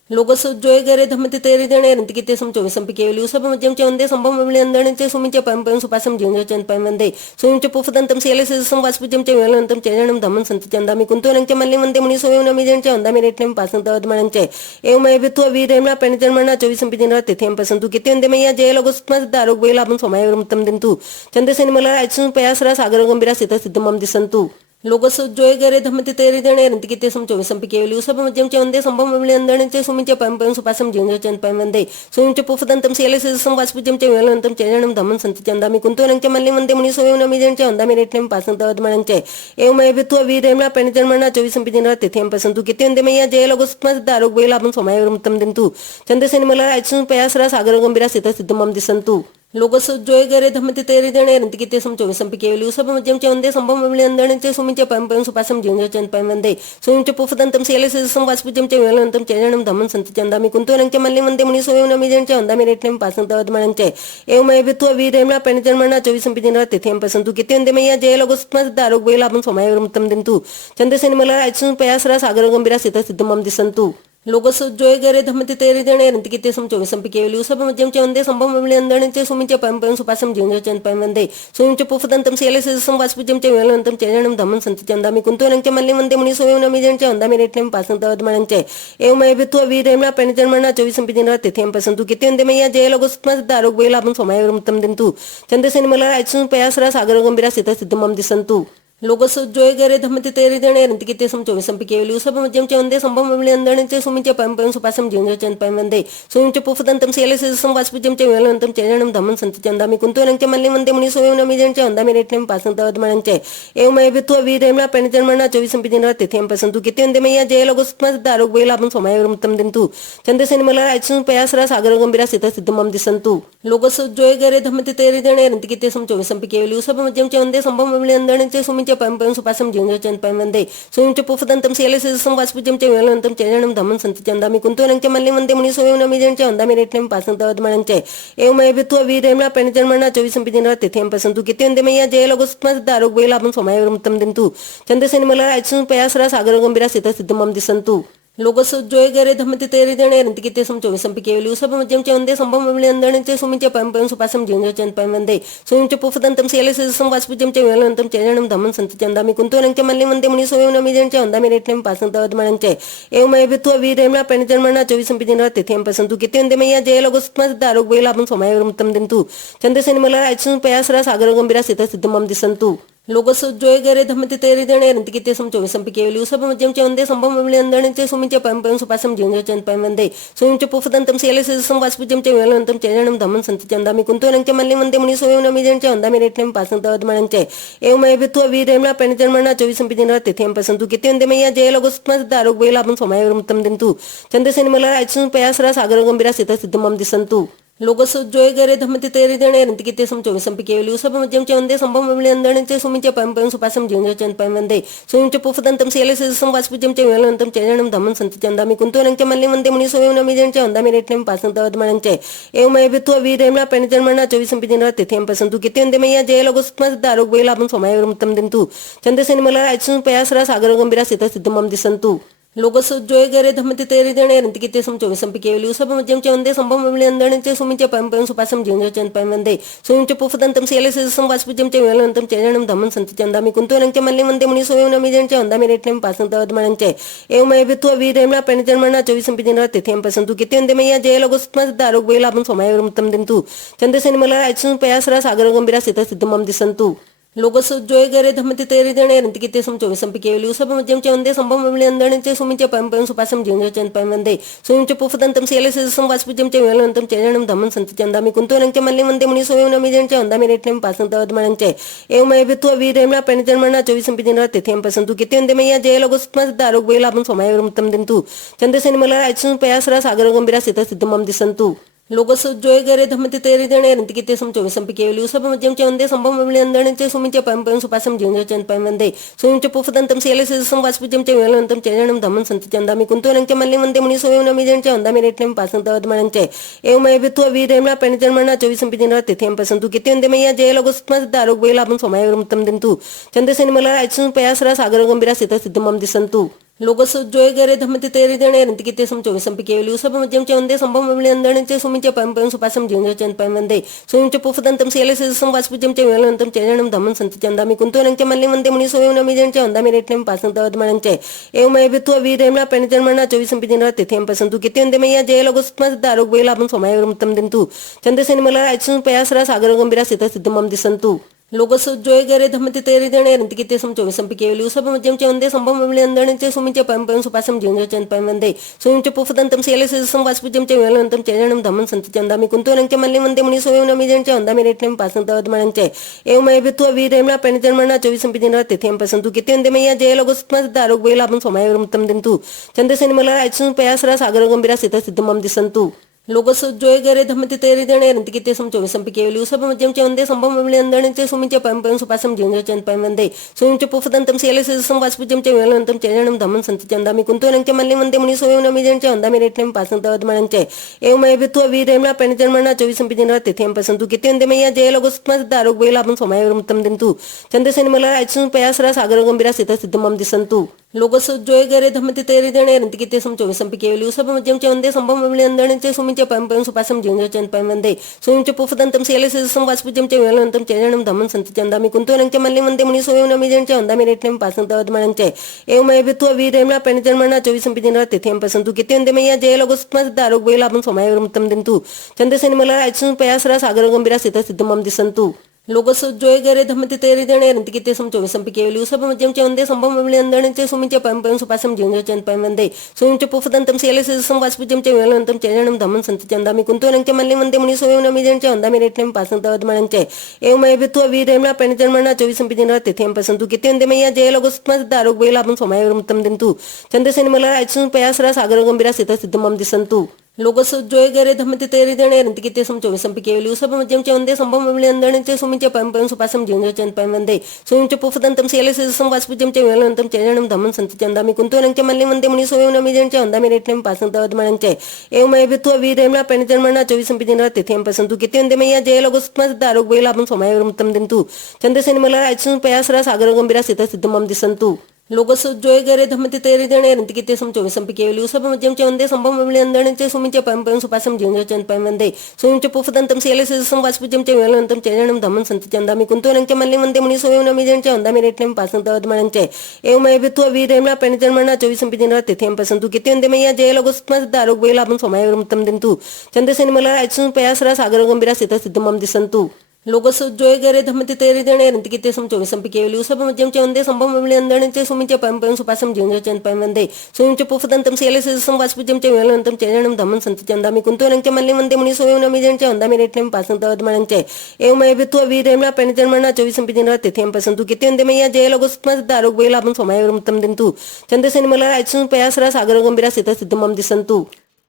लोगस जोय गरे धमते तेरे जणे रंति किते सम 24 केवली सब मध्यम चे वंदे संभव मिले अंदणे चे सुमिचे परम परम सुपासम जीवन चंद परम वंदे सुमिचे पुफदंतम सेले से सम वासपुजम चे वेलंतम चे जनम धमन संत चंदामि कुंतो रंग चे मल्ले वंदे मुनि सोय नमि जन चे वंदामि रेटनेम पासन तवदमणं चे एव मय वित्व वीरेमना प्रणिजन्मना 24 पिदिन तिथेम पसंतु किते वंदे मैया जय लोगस दारोग वेलाभं समय वृतम दिंतु चंद्रसेन मला राजसु पयासरा सागर गंभीरा सिद्ध सिद्धमम दिसंतु। लोकसज्जोय गरे धमति तेरे जने रंति किते सम चोविसम पिकेवली उसब मध्यम चवंदे संभव मिले अंदरण चे सुमिचे पम सुपासम जीवन चन पम वंदे सुमिचे पुफदंतम सेले से सम वास्पुजम चे वेलंतम चेजनम धमन संत चंदामि कुंतो नंच मल्ले वंदे मुनि सोयम नमि जन चे अंदामि रेटनेम पासं तवद मणं चे एव मय बित्व वीरेमला पेणजन्मना चोविसम पिजन तिथेम पसंतु किते वंदे मैया जय लोगस्मस दारोग वेलापन सोमयवरमतम दिंतु चंदसेन मला आइसुन पयासरा सागर गंभीरा सित सिद्धमम दिसंतु लोकसज्जोय गरे धमति तेरे जने रंति किते सम चोविसम पिकेवली उसब मध्यम चवंदे संभव मिले अंदरण चे सुमिचे पम सुपासम जीवन चन पम वंदे सुमिचे पुफदंतम सेले से सम वास्पुजम चे वेलंतम चेजनम धमन संत चंदामि कुंतो नंच मल्ले वंदे मुनि सोयम नमि जन चे अंदामि रेटनेम पासं तवद मणं चे एव मय बित्व वीरेमला पेणजन्मना चोविसम पिजन तिथेम पसंतु किते वंदे मैया जय लोगस्मस दारोग वेलापन सोमयवरमतम दिंतु चंदसेन मला आइसुन पयासरा सागर गंभीरा सित सिद्धमम दिसंतु लोकसज्जोय गरे धमति तेरे जने रंति किते सम चोविसम पिकेवली उसब मध्यम चवंदे संभव मिले अंदरण चे सुमिचे पम सुपासम जीवन चन पम वंदे सुमिचे पुफदंतम सेले से सम वास्पुजम चे वेलंतम चेजनम धमन संत चंदामि कुंतो नंच मल्ले वंदे मुनि सोयम नमि जन चे अंदामि रेटनेम पासं तवद मणं चे एव मय बित्व वीरेमला पेणजन्मना चोविसम पिजन तिथेम पसंतु किते वंदे मैया जय लोगस्मस दारोग वेलापन सोमयवरमतम दिंतु चंदसेन मला आइसुन पयासरा सागर गंभीरा सित सिद्धमम दिसंतु लोकसज्जोय गरे धमति तेरे जने रंति किते सम चोविसम पिकेवली उसब मध्यम चवंदे संभव मिले अंदरण चे सुमिचे पम सुपासम जीवन चन पम वंदे सुमिचे पुफदंतम सेले से सम वास्पुजम चे वेलंतम चेजनम धमन संत चंदामि कुंतो नंच मल्ले वंदे मुनि सोयम नमि जन चे अंदामि रेटनेम पासं तवद मणं चे एव मय बित्व वीरेमला पेणजन्मना चोविसम पिजन तिथेम पसंतु किते वंदे मैया जय लोगस्मस दारोग वेलापन सोमयवरमतम दिंतु चंदसेन मला आइसुन पयासरा सागर गंभीरा सित सिद्धमम दिसंतु लोकसज्जोय गरे धमति तेरे जने रंति किते सम चोविसम पिकेवली उसब मध्यम चवंदे संभव मिले अंदरण चे सुमिचे पम सुपासम जीवन चन पम वंदे सुमिचे पुफदंतम सेले से सम वास्पुजम चे वेलंतम चेजनम धमन संत चंदामि कुंतो नंच मल्ले वंदे मुनि सोयम नमि जन चे अंदामि रेटनेम पासं तवद मणं चे एव मय बित्व वीरेमला पेणजन्मना चोविसम पिजन तिथेम पसंतु किते वंदे मैया जय लोगस्मस दारोग वेलापन सोमयवरमतम दिंतु चंदसेन मला आइसुन पयासरा सागर गंभीरा सित सिद्धमम दिसंतु लोकसज्जोय गरे धमति तेरे जने रंति किते सम चोविसम पिकेवली उसब मध्यम चवंदे संभव मिले अंदरण चे सुमिचे पम सुपासम जीवन चन पम वंदे सुमिचे पुफदंतम सेले से सम वास्पुजम चे वेलंतम चेजनम धमन संत चंदामि कुंतो नंच मल्ले वंदे मुनि सोयम नमि जन चे अंदामि रेटनेम पासं तवद मणं चे एव मय बित्व वीरेमला पेणजन्मना चोविसम पिजन तिथेम पसंतु किते वंदे मैया जय लोगस्मस दारोग वेलापन सोमयवरमतम दिंतु चंदसेन मला आइसुन पयासरा सागर गंभीरा सित सिद्धमम दिसंतु लोकसज्जोय गरे धमति तेरे जने रंति किते सम चोविसम पिकेवली उसब मध्यम चवंदे संभव मिले अंदरण चे सुमिचे पम सुपासम जीवन चन पम वंदे सुमिचे पुफदंतम सेले से सम वास्पुजम चे वेलंतम चेजनम धमन संत चंदामि कुंतो नंच मल्ले वंदे मुनि सोयम नमि जन चे अंदामि रेटनेम पासं तवद मणं चे एव मय बित्व वीरेमला पेणजन्मना चोविसम पिजन तिथेम पसंतु किते वंदे मैया जय लोगस्मस दारोग वेलापन सोमयवरमतम दिंतु चंदसेन मला आइसुन पयासरा सागर गंभीरा सित सिद्धमम दिसंतु लोकसज्जोय गरे धमति तेरे जने रंति किते सम चोविसम पिकेवली उसब मध्यम चवंदे संभव मिले अंदरण चे सुमिचे पम सुपासम जीवन चन पम वंदे सुमिचे पुफदंतम सेले से सम वास्पुजम चे वेलंतम चेजनम धमन संत चंदामि कुंतो नंच मल्ले वंदे मुनि सोयम नमि जन चे अंदामि रेटनेम पासं तवद मणं चे एव मय बित्व वीरेमला पेणजन्मना चोविसम पिजन तिथेम पसंतु किते वंदे मैया जय लोगस्मस दारोग वेलापन सोमयवरमतम दिंतु चंदसेन मला आइसुन पयासरा सागर गंभीरा सित सिद्धमम दिसंतु लोकसज्जोय गरे धमति तेरे जने रंति किते सम चोविसम पिकेवली उसब मध्यम चवंदे संभव मिले अंदरण चे सुमिचे पम सुपासम जीवन चन पम वंदे सुमिचे पुफदंतम सेले से सम वास्पुजम चे वेलंतम चेजनम धमन संत चंदामि कुंतो नंच मल्ले वंदे मुनि सोयम नमि जन चे अंदामि रेटनेम पासं तवद मणं चे एव मय बित्व वीरेमला पेणजन्मना चोविसम पिजन तिथेम पसंतु किते वंदे मैया जय लोगस्मस दारोग वेलापन सोमयवरमतम दिंतु चंदसेन मला आइसुन पयासरा सागर गंभीरा सित सिद्धमम दिसंतु लोकसज्जोय गरे धमति तेरे जने रंति किते सम चोविसम पिकेवली उसब मध्यम चवंदे संभव मिले अंदरण चे सुमिचे पम सुपासम जीवन चन पम वंदे सुमिचे पुफदंतम सेले से सम वास्पुजम चे वेलंतम चेजनम धमन संत चंदामि कुंतो नंच मल्ले वंदे मुनि सोयम नमि जन चे अंदामि रेटनेम पासं तवद मणं चे एव मय बित्व वीरेमला पेणजन्मना चोविसम पिजन तिथेम पसंतु किते वंदे मैया जय लोगस्मस दारोग वेलापन सोमयवरमतम दिंतु चंदसेन मला आइसुन पयासरा सागर गंभीरा सित सिद्धमम दिसंतु लोकसज्जोय गरे धमति तेरे जने रंति किते सम चोविसम पिकेवली उसब मध्यम चवंदे संभव मिले अंदरण चे सुमिचे पम सुपासम जीवन चन पम वंदे सुमिचे पुफदंतम सेले से सम वास्पुजम चे वेलंतम चेजनम धमन संत चंदामि कुंतो नंच मल्ले वंदे मुनि सोयम नमि जन चे अंदामि रेटनेम पासं तवद मणं चे एव मय बित्व वीरेमला पेणजन्मना चोविसम पिजन तिथेम पसंतु किते वंदे मैया जय लोगस्मस दारोग वेलापन सोमयवरमतम दिंतु चंदसेन मला आइसुन पयासरा सागर गंभीरा सित सिद्धमम दिसंतु लोकसज्जोय गरे धमति तेरे जने रंति किते सम चोविसम पिकेवली उसब मध्यम चवंदे संभव मिले अंदरण चे सुमिचे पम सुपासम जीवन चन पम वंदे सुमिचे पुफदंतम सेले से सम वास्पुजम चे वेलंतम चेजनम धमन संत चंदामि कुंतो नंच मल्ले वंदे मुनि सोयम नमि जन चे अंदामि रेटनेम पासं तवद मणं चे एव मय बित्व वीरेमला पेणजन्मना चोविसम पिजन तिथेम पसंतु किते वंदे मैया जय लोगस्मस दारोग वेलापन सोमयवरमतम दिंतु चंदसेन मला आइसुन पयासरा सागर गंभीरा सित सिद्धमम दिसंतु लोकसज्जोय गरे धमते तेरे जणे रंतिकिते सम चोविसम पिकेवली उसब मध्यम चे वंदे संभव मबले अंदणचे सुमिचे पम पम सुपासम जीवन चंद पम वंदे सुमिचे पुफदंतम सेले सम वासपुजम चे वेलंतम चे जनम धमन संत चंदामी कुंतो नंचे मल्ले वंदे मुनि सोयम नमी जनचे वंदामी रेटनेम पासंत वदमणंचे एव मय बितु वीरेमला पेणजन्मना चोविसम पिजनरा तिथेम पसंतु किते वंदे मैया जय लोगस्म दारोग वेला आपण सोमायवरमतम दिंतु चंदसेन मला रायसुन पयासरा सागर गंभीरा सित सिद्धमम दिसंतु लोकसज्जोय गरे धमते तेरे जणे रंतिकिते सम चोविसम पिकेवली उसब मध्यम चे वंदे संभव मबले अंदणचे सुमिचे पम पम सुपासम जीवन चंद पम वंदे सुमिचे पुफदंतम सेले सम वासपुजम चे वेलंतम चे जनम धमन संत चंदामी कुंतो नंचे मल्ले वंदे मुनि सोयम नमी जनचे वंदामी रेटनेम पासंत वदमणंचे एव मय बितु वीरेमला पेणजन्मना चोविसम पिजनरा तिथेम पसंतु किते वंदे मैया जय लोगस्म दारोग वेला आपण सोमायवरमतम दिंतु चंदसेन मला रायसुन पयासरा सागर गंभीरा सित सिद्धमम दिसंतु लोकसज्जोय गरे धमते तेरे जणे रंतिकिते सम चोविसम पिकेवली उसब मध्यम चे वंदे संभव मबले अंदणचे सुमिचे पम पम सुपासम जीवन चंद पम वंदे सुमिचे पुफदंतम सेले सम वासपुजम चे वेलंतम चे जनम धमन संत चंदामी कुंतो नंचे मल्ले वंदे मुनि सोयम नमी जनचे वंदामी रेटनेम पासंत वदमणंचे एव मय बितु वीरेमला पेणजन्मना चोविसम पिजनरा तिथेम पसंतु किते वंदे मैया जय लोगस्म दारोग वेला आपण सोमायवरमतम दिंतु चंदसेन मला रायसुन पयासरा सागर गंभीरा सित सिद्धमम दिसंतु लोकसज्जोय गरे धमते तेरे जणे रंतिकिते सम चोविसम पिकेवली उसब मध्यम चे वंदे संभव मबले अंदणचे सुमिचे पम पम सुपासम जीवन चंद पम वंदे सुमिचे पुफदंतम सेले सम वासपुजम चे वेलंतम चे जनम धमन संत चंदामी कुंतो नंचे मल्ले वंदे मुनि सोयम नमी जनचे वंदामी रेटनेम पासंत वदमणंचे एव मय बितु वीरेमला पेणजन्मना चोविसम पिजनरा तिथेम पसंतु किते वंदे मैया जय लोगस्म दारोग वेला आपण सोमायवरमतम दिंतु चंदसेन मला रायसुन पयासरा सागर गंभीरा सित सिद्धमम दिसंतु लोकसज्जोय गरे धमते तेरे जणे रंतिकिते सम चोविसम पिकेवली उसब मध्यम चे वंदे संभव मबले अंदणचे सुमिचे पम पम सुपासम जीवन चंद पम वंदे सुमिचे पुफदंतम सेले सम वासपुजम चे वेलंतम चे जनम धमन संत चंदामी कुंतो नंचे मल्ले वंदे मुनि सोयम नमी जनचे वंदामी रेटनेम पासंत वदमणंचे एव मय बितु वीरेमला पेणजन्मना चोविसम पिजनरा तिथेम पसंतु किते वंदे मैया जय लोगस्म दारोग वेला आपण सोमायवरमतम दिंतु चंदसेन मला रायसुन पयासरा सागर गंभीरा सित सिद्धमम दिसंतु लोकसज्जोय गरे धमते तेरे जणे रंतिकिते सम चोविसम पिकेवली उसब मध्यम चे वंदे संभव मबले अंदणचे सुमिचे पम पम सुपासम जीवन चंद पम वंदे सुमिचे पुफदंतम सेले सम वासपुजम चे वेलंतम चे जनम धमन संत चंदामी कुंतो नंचे मल्ले वंदे मुनि सोयम नमी जनचे वंदामी रेटनेम पासंत वदमणंचे एव मय बितु वीरेमला पेणजन्मना चोविसम पिजनरा तिथेम पसंतु किते वंदे मैया जय लोगस्म दारोग वेला आपण सोमायवरमतम दिंतु चंदसेन मला रायसुन पयासरा सागर गंभीरा सित सिद्धमम दिसंतु लोकसज्जोय गरे धमते तेरे जणे रंतिकिते सम चोविसम पिकेवली उसब मध्यम चे वंदे संभव मबले अंदणचे सुमिचे पम पम सुपासम जीवन चंद पम वंदे सुमिचे पुफदंतम सेले सम वासपुजम चे वेलंतम चे जनम धमन संत चंदामी कुंतो नंचे मल्ले वंदे मुनि सोयम नमी जनचे वंदामी रेटनेम पासंत वदमणंचे एव मय बितु वीरेमला पेणजन्मना चोविसम पिजनरा तिथेम पसंतु किते वंदे मैया जय लोगस्म दारोग वेला आपण सोमायवरमतम दिंतु चंदसेन मला रायसुन पयासरा सागर गंभीरा सित सिद्धमम दिसंतु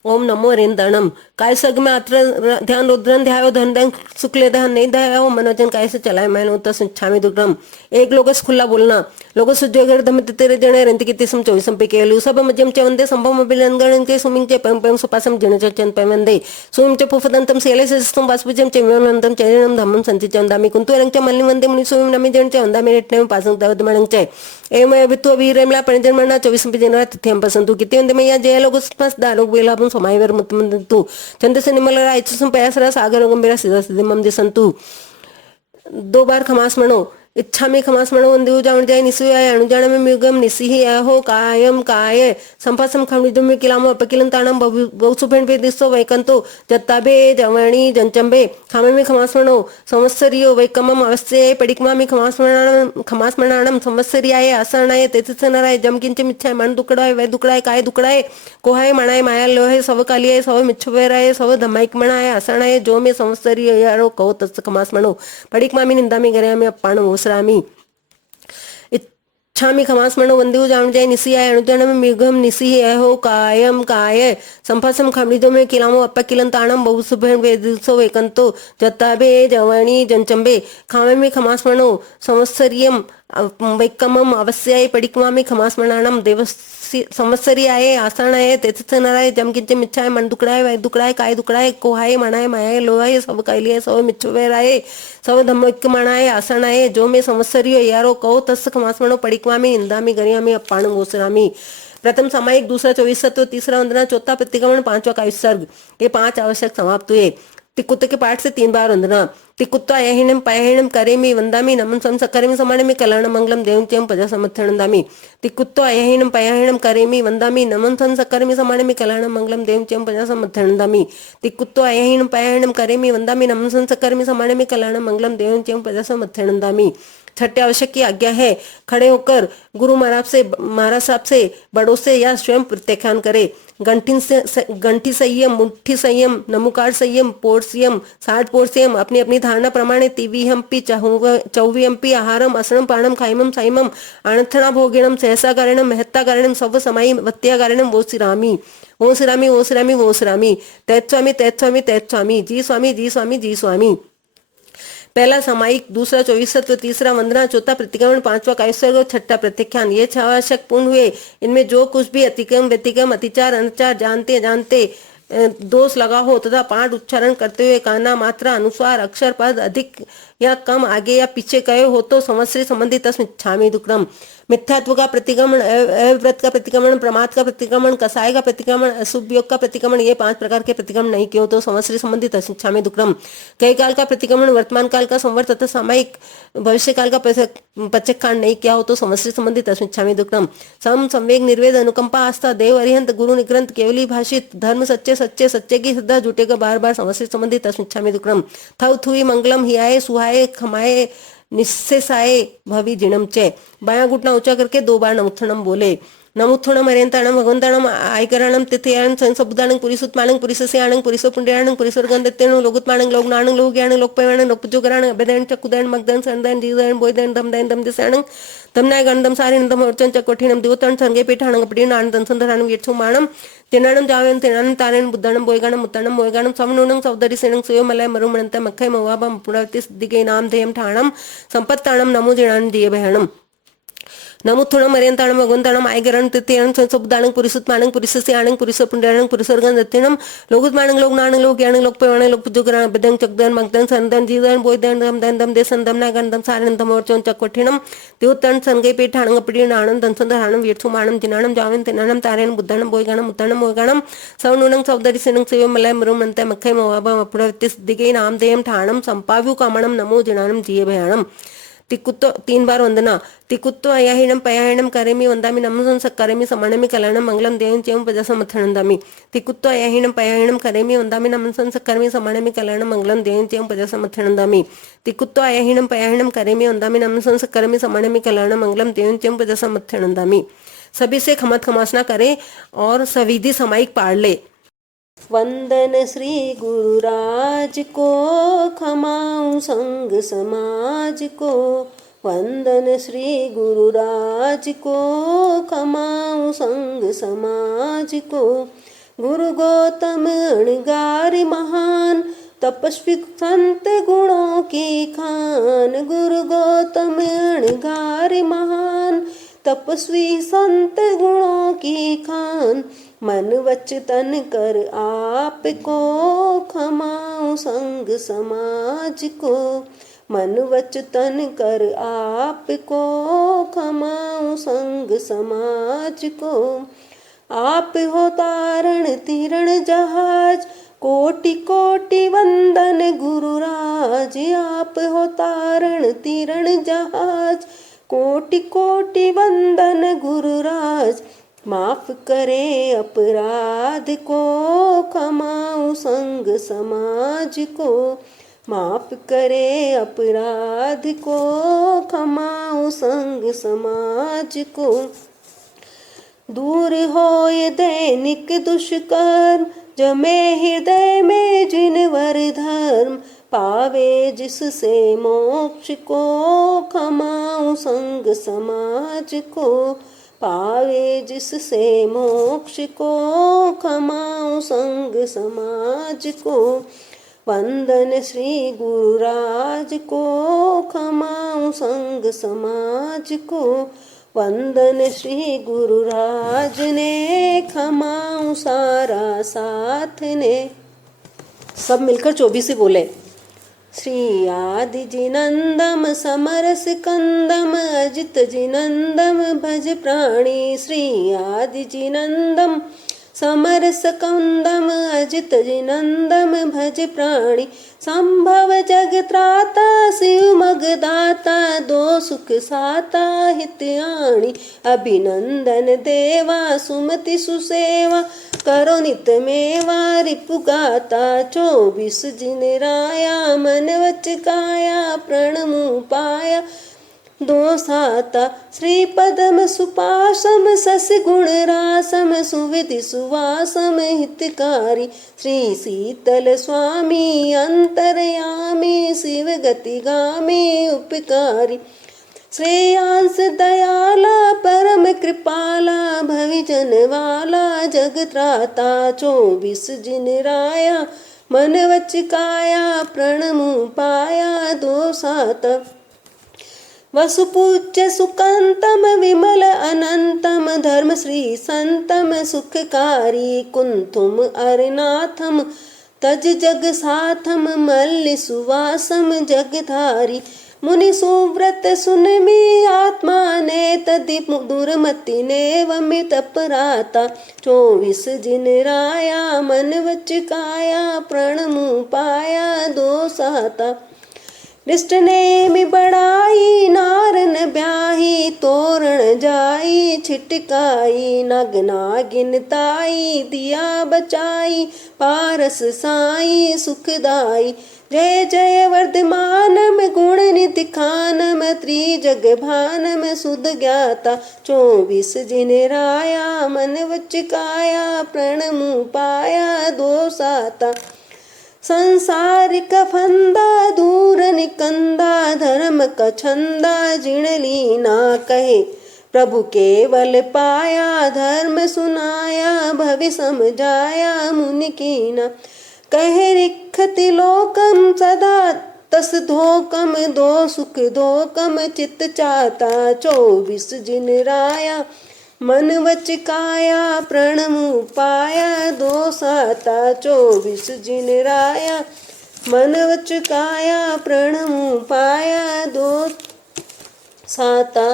ओम नमो रेंदणम काय सग में अत्र ध्यान रुद्रन ध्यायो धन धन शुक्ले दहन नहीं ध्यायो मनोजन कैसे चलाए मैंने उतर छामी दुर्गम एक लोगस खुला बोलना लोगस उद्योगर धमते तेरे जणे रंतिकिते सम चोविसम पिकेवली उसब मध्यम चे वंदे संभव मबिलंगण के सुमिंग पम पम सुपासम जण चंद पम वंदे सुमिंग चे पुफदंतम सेले सम वासपुजम चे वेलंतम चे जनम धमन संति चंदामी कुंतो रंग चे मल्ली वंदे मुनि सुमिंग नमी जण चे वंदामी रेटनेम पासंग दवदमणंग चे एमय बितु वीरेमला पेणजन्मना चोविसम पिजनरा तिथेम पसंतु किते वंदे मैया जय लोगस्म दारोग वेला आपण सोमायवरमतम दिंतु चंदसेन मला रायसुन पयासरा सागर गंभीरा सित सिद्धमम दिसंतु दो बार खमास मनो इच्छा में खमास मणो वंदे जावण जाय निसुयाय अनुजान में मिगम निसिहि आहो कायम काय संपासम खमनिदुम में किलामो अपकिलन ताणम बहुसुभेन पे दिसो वैकंतो जत्ताबे जवणी जंचंबे खामे में खमास मणो संवत्सरियो वैकमम अवस्ये पडिकमा में खमास मणाणम संवत्सरियाय आसणाय तेतिसनराय जमकिंच मिच्छाय मन दुकडाय वै दुकडाय काय दुकडाय कोहाय मणाय माया लोहे सव कालियाय सव मिच्छवेराय सव धमाइक मणाय आसणाय जो में संवत्सरियो यारो कहो तत्स खमास मणो पडिकमा में निंदा में गरे में अपाण रामी इच्छामी खमास मणो वंदे जावण जाय निसियाय अनुजन में मिगम निसी हो कायम काय संपासम खमनिदो में किलामो अपा किलन ताणम बहुसुभेन वेदिसो वेकंतो जत्ताबे जवणी जंचंबे खामे में खमास मणो संवत्सरियम वैकमम अवस्याय पडिकमा में खमास मणाणम देवस्य संवत्सरी आहे आसाण आहे तेथनाराय जमकिंचे मिच्छाय मन दुकडाय वै दुकडाय काय दुकडाय कोहाय मणाय मायाय लोहाय सब कैलिय सब मिच्छवेर आहे सब धम्मक मणाय आसाण आहे जो में संवत्सरियो यारो कहो तस् खमास मणो पडिकमा में इंदा में गरिया में अपाण गोसरामी प्रथम सामायिक, दूसरा 24 तत्व, तीसरा वंदना, चौथा प्रतिक्रमण, पांचवा का विसर्ग, ये 5 आवश्यक समाप्त हुए। तिकुत्त के पाठ से 3 बार वंदना। तिकुत्ता यहिणम पयहिणम करेमि वंदामि नमन सम सकरेमि समाणमि कल्याण मंगलम देवं त्यं पजा समर्थनंदामि। तिकुत्ता यहिणम पयहिणम करेमि वंदामि नमन सम सकरेमि समाणमि कल्याण मंगलम देवं त्यं पजा समर्थनंदामि। तिकुत्ता यहिणम पयहिणम करेमि वंदामि नमन सम सकरेमि समाणमि कल्याण मंगलम देवं त्यं पजा समर्थनंदामि। छठे आवश्यक की आज्ञा है, खड़े होकर गुरु महाराज साहब से, बड़ों से या स्वयं प्रत्याख्यान करे। गंठी संयम, मुट्ठी संयम, नमुकार संयम, पोर संयम, 60 पोर संयम, अपनी अपनी धारणा प्रमाणे तिविहंपि चौविहंपि आहारम असणम पाणम खाइमम साइमम अणथणा भोगिणम सहसा कारणम महत्ता कारणम सव समाई वत्या कारणम वो सिरामी वो सिरामी वो सिरामी वो सिरामी तैत स्वामी तैत स्वामी तैत स्वामी जी स्वामी जी स्वामी जी स्वामी। पहला सामायिक, दूसरा 24 सत्व, तीसरा वंदना, चौथा प्रतिक्रमण, पांचवा कायस्वर्ग और छठा प्रत्याख्यान। ये 6 आवश्यक पूर्ण हुए। इनमें जो कुछ भी अतिक्रम व्यतिक्रम अतिचार अनचार जानते जानते दोष लगा हो तथा पाठ उच्चारण करते हुए काना मात्रा अनुस्वार अक्षर पद अधिक या कम आगे या पीछे कहे हो तो संवत्सरी संबंधी तस्मिच्छामि दुक्रम। मिथ्यात्व का प्रतिक्रमण, अव्रत का प्रतिक्रमण, प्रमाद का प्रतिक्रमण, कसाय का प्रतिक्रमण, अशुभ योग का प्रतिक्रमण, ये 5 प्रकार के प्रतिक्रमण नहीं किए हो तो संवत्सरी संबंधी तस्मिच्छामि दुक्रम। कई काल का प्रतिक्रमण, वर्तमान काल का संवर्त तथा सामायिक भविष्य काल का प्रत्यक्षकांड नहीं किया हो तो संवत्सरी संबंधी तस्मिच्छामि दुक्रम। सम संवेग निर्वेद अनुकंपा आस्था देव अरिहंत गुरु निग्रंथ केवली भाषित धर्म सच्चे सच्चे सच्चे की श्रद्धा जुटेगा बार बार संवत्सरी संबंधी तस्मिच्छामि दुक्रम। थव थुई मंगलम हियाए सुहाए खमाए निस्सेसाए भवि जिणम चे। बायां घुटना ऊंचा करके 2 बार नमुत्थणम बोले। नमुत्थणम अरियंताणम भगवंताणम आयकरणम तिथयाणं संसबुदाणं पुरिसुत्माणं पुरिसस्याणं पुरिसपुंड्याणं पुरिसर्गंधत्यणं लोगुत्माणं लोगनाणं लोगज्ञाणं लोकपयवाणं लोकपुजोगराणं अभेदायण चक्कुदायण मगदायण सनदायण जीवदायण बोयदायण दमदायण दमदिसाणं दमनाय गणदम सारिण दम अर्चन चक्कोठिणं दिवतण संगे पीठाणं पीठाणं दंसंधराणं यक्षुमाणं तिनाणं जावयं तिनाणं तारेण बुद्धाणं बोयगाणं मुत्ताणं मोयगाणं समनुणं सौदरी सेणं सुयोमलय मरुमणंत मक्खय मवाबं पुणवति दिगे नाम धेयं ठाणं संपत्ताणं नमो जिणाणं दिये भयाणं। नमुत्थुणम अरियंताणम भगवंताणम आयगरणं तिथयाणं संसबुदाणं पुरिसुत्माणं पुरिसस्याणं पुरिसपुंड्याणं पुरिसर्गंधत्यणं लोगुत्माणं लोगनाणं लोकज्ञाणं लोकपयवाणं लोकपुजोगराणं अभेदायण चक्कुदायण मगदायण सनदायण जीवदायण बोयदायण दमदायण दमदेसन दमनाय गणदम सारिण दम अर्चन चक्कोठिणं दिवतण संगे पीठाणं पीठाणं दंसंधराणं यक्षुमाणं जिनाणं जावयं तिनाणं तारेण बुद्धाणं बोयगाणं मुत्ताणं मोयगाणं सवनुणं सौदरी सेणं सुयोमलय मरुमणंत मक्खय मवाबं पुणवति दिगे नाम धेयं ठाणं संपाव्यु कामणं नमो जिणाणं जिये भयाणं। तिकुत्तो 3 बार वंदना। तिकुत्तो अयाहिणम पयाहिणम करेमि वंदामि नमः सकरेमि समाणमि कल्याणं मंगलम देवं च्यं पजा समर्थनंदामि। तिकुत्तो अयाहिणम पयाहिणम करेमि वंदामि नमः सकरेमि समाणमि कल्याणं मंगलम देवं च्यं पजा समर्थनंदामि। तिकुत्तो अयाहिणम पयाहिणम करेमि वंदामि नमः सकरेमि समाणमि कल्याणं मंगलम देवं च्यं पजा समर्थनंदामि। सभी से खमत खमासना करे और सविधि समायिक पाड़ ले। वंदन श्री गुरुराज को खमाऊं संग समाज को। वंदन श्री गुरुराज को खमाऊं संग समाज को। गुरु गौतम अणगारी महान तपस्वी संत गुणों की खान। गुरु गौतम अणगारी महान तपस्वी संत गुणों की खान। मन वच तन कर आप को खमाऊं संग समाज को। मन वच तन कर आप को खमाऊं संग समाज को। आप हो तारण तीरण जहाज कोटि कोटि वंदन गुरुराज। आप हो तारण तीरण जहाज कोटि कोटि वंदन गुरुराज। माफ करे अपराध को खमाऊं संग समाज को। माफ करे अपराध को खमाऊं संग समाज को। दूर होए दैनिक दुष्कर्म जमे हृदय में जिनवर धर्म। पावे जिससे मोक्ष को खमाऊं संग समाज को। पावे जिससे मोक्ष को खमाऊं संग समाज को। वंदन श्री गुरुराज को खमाऊं संग समाज को। वंदन श्री गुरुराज ने खमाऊं सारा साथ ने। सब मिलकर 24 बोले। श्री आदि जिनंदम समरस कंदम अजित जिनंदम भज प्राणी। श्री आदि जिनंदम समरस कंदम अजित जिनंदम भज प्राणी संभव जग त्राता शिव मग दाता दो सुख साता हित आणी अभिनंदन देवा सुमति सुसेवा करो नित मेवा रिपु गाता 24 जिन राया मन वच काया प्रणमु पाया दो साता श्री पदम सुपासम सस गुण रासम सुविधि सुवासम हितकारी श्री शीतल स्वामी अंतरयामी शिव गतिगामी उपकारी श्रेयांस दयाला परम कृपाला भविजन वाला जग त्राता 24 जिन राया मन वच काया प्रणमु पाया दो साता वसुपूज्य सुकांतम विमल अनंतम धर्म श्री संतम सुखकारी कुंथुम अरिनाथम तज जग साथम मल्लि सुवासम जगधारी मुनि सुव्रत सुनमी आत्मा ने तदि दुर्मति ने वमित अपराता 24 जिन राया मन वच काया प्रणमु पाया दो साता रिष्ट नेमि बड़ाई नारन ब्याही तोरण जाई छिटकाई नग नागिन ताई दिया बचाई पारस साई सुखदाई जय जय वर्धमानम गुण निधि खानम त्रिजग भानम सुध ज्ञाता 24 जिन राया मन वच काया प्रणमु पाया दो साता संसारिक फंदा दूर निकंदा धर्म का छंदा जिण लीना कहे प्रभु केवल पाया धर्म सुनाया भवि समझाया मुनि कीना कहे रिखति लोकम सदा तस धोकम दो सुख धोकम चित चाता 24 जिन राया मन वच काया प्रणमु पाया दो साता 24 जिन राया मन वच काया प्रणमु पाया दो साता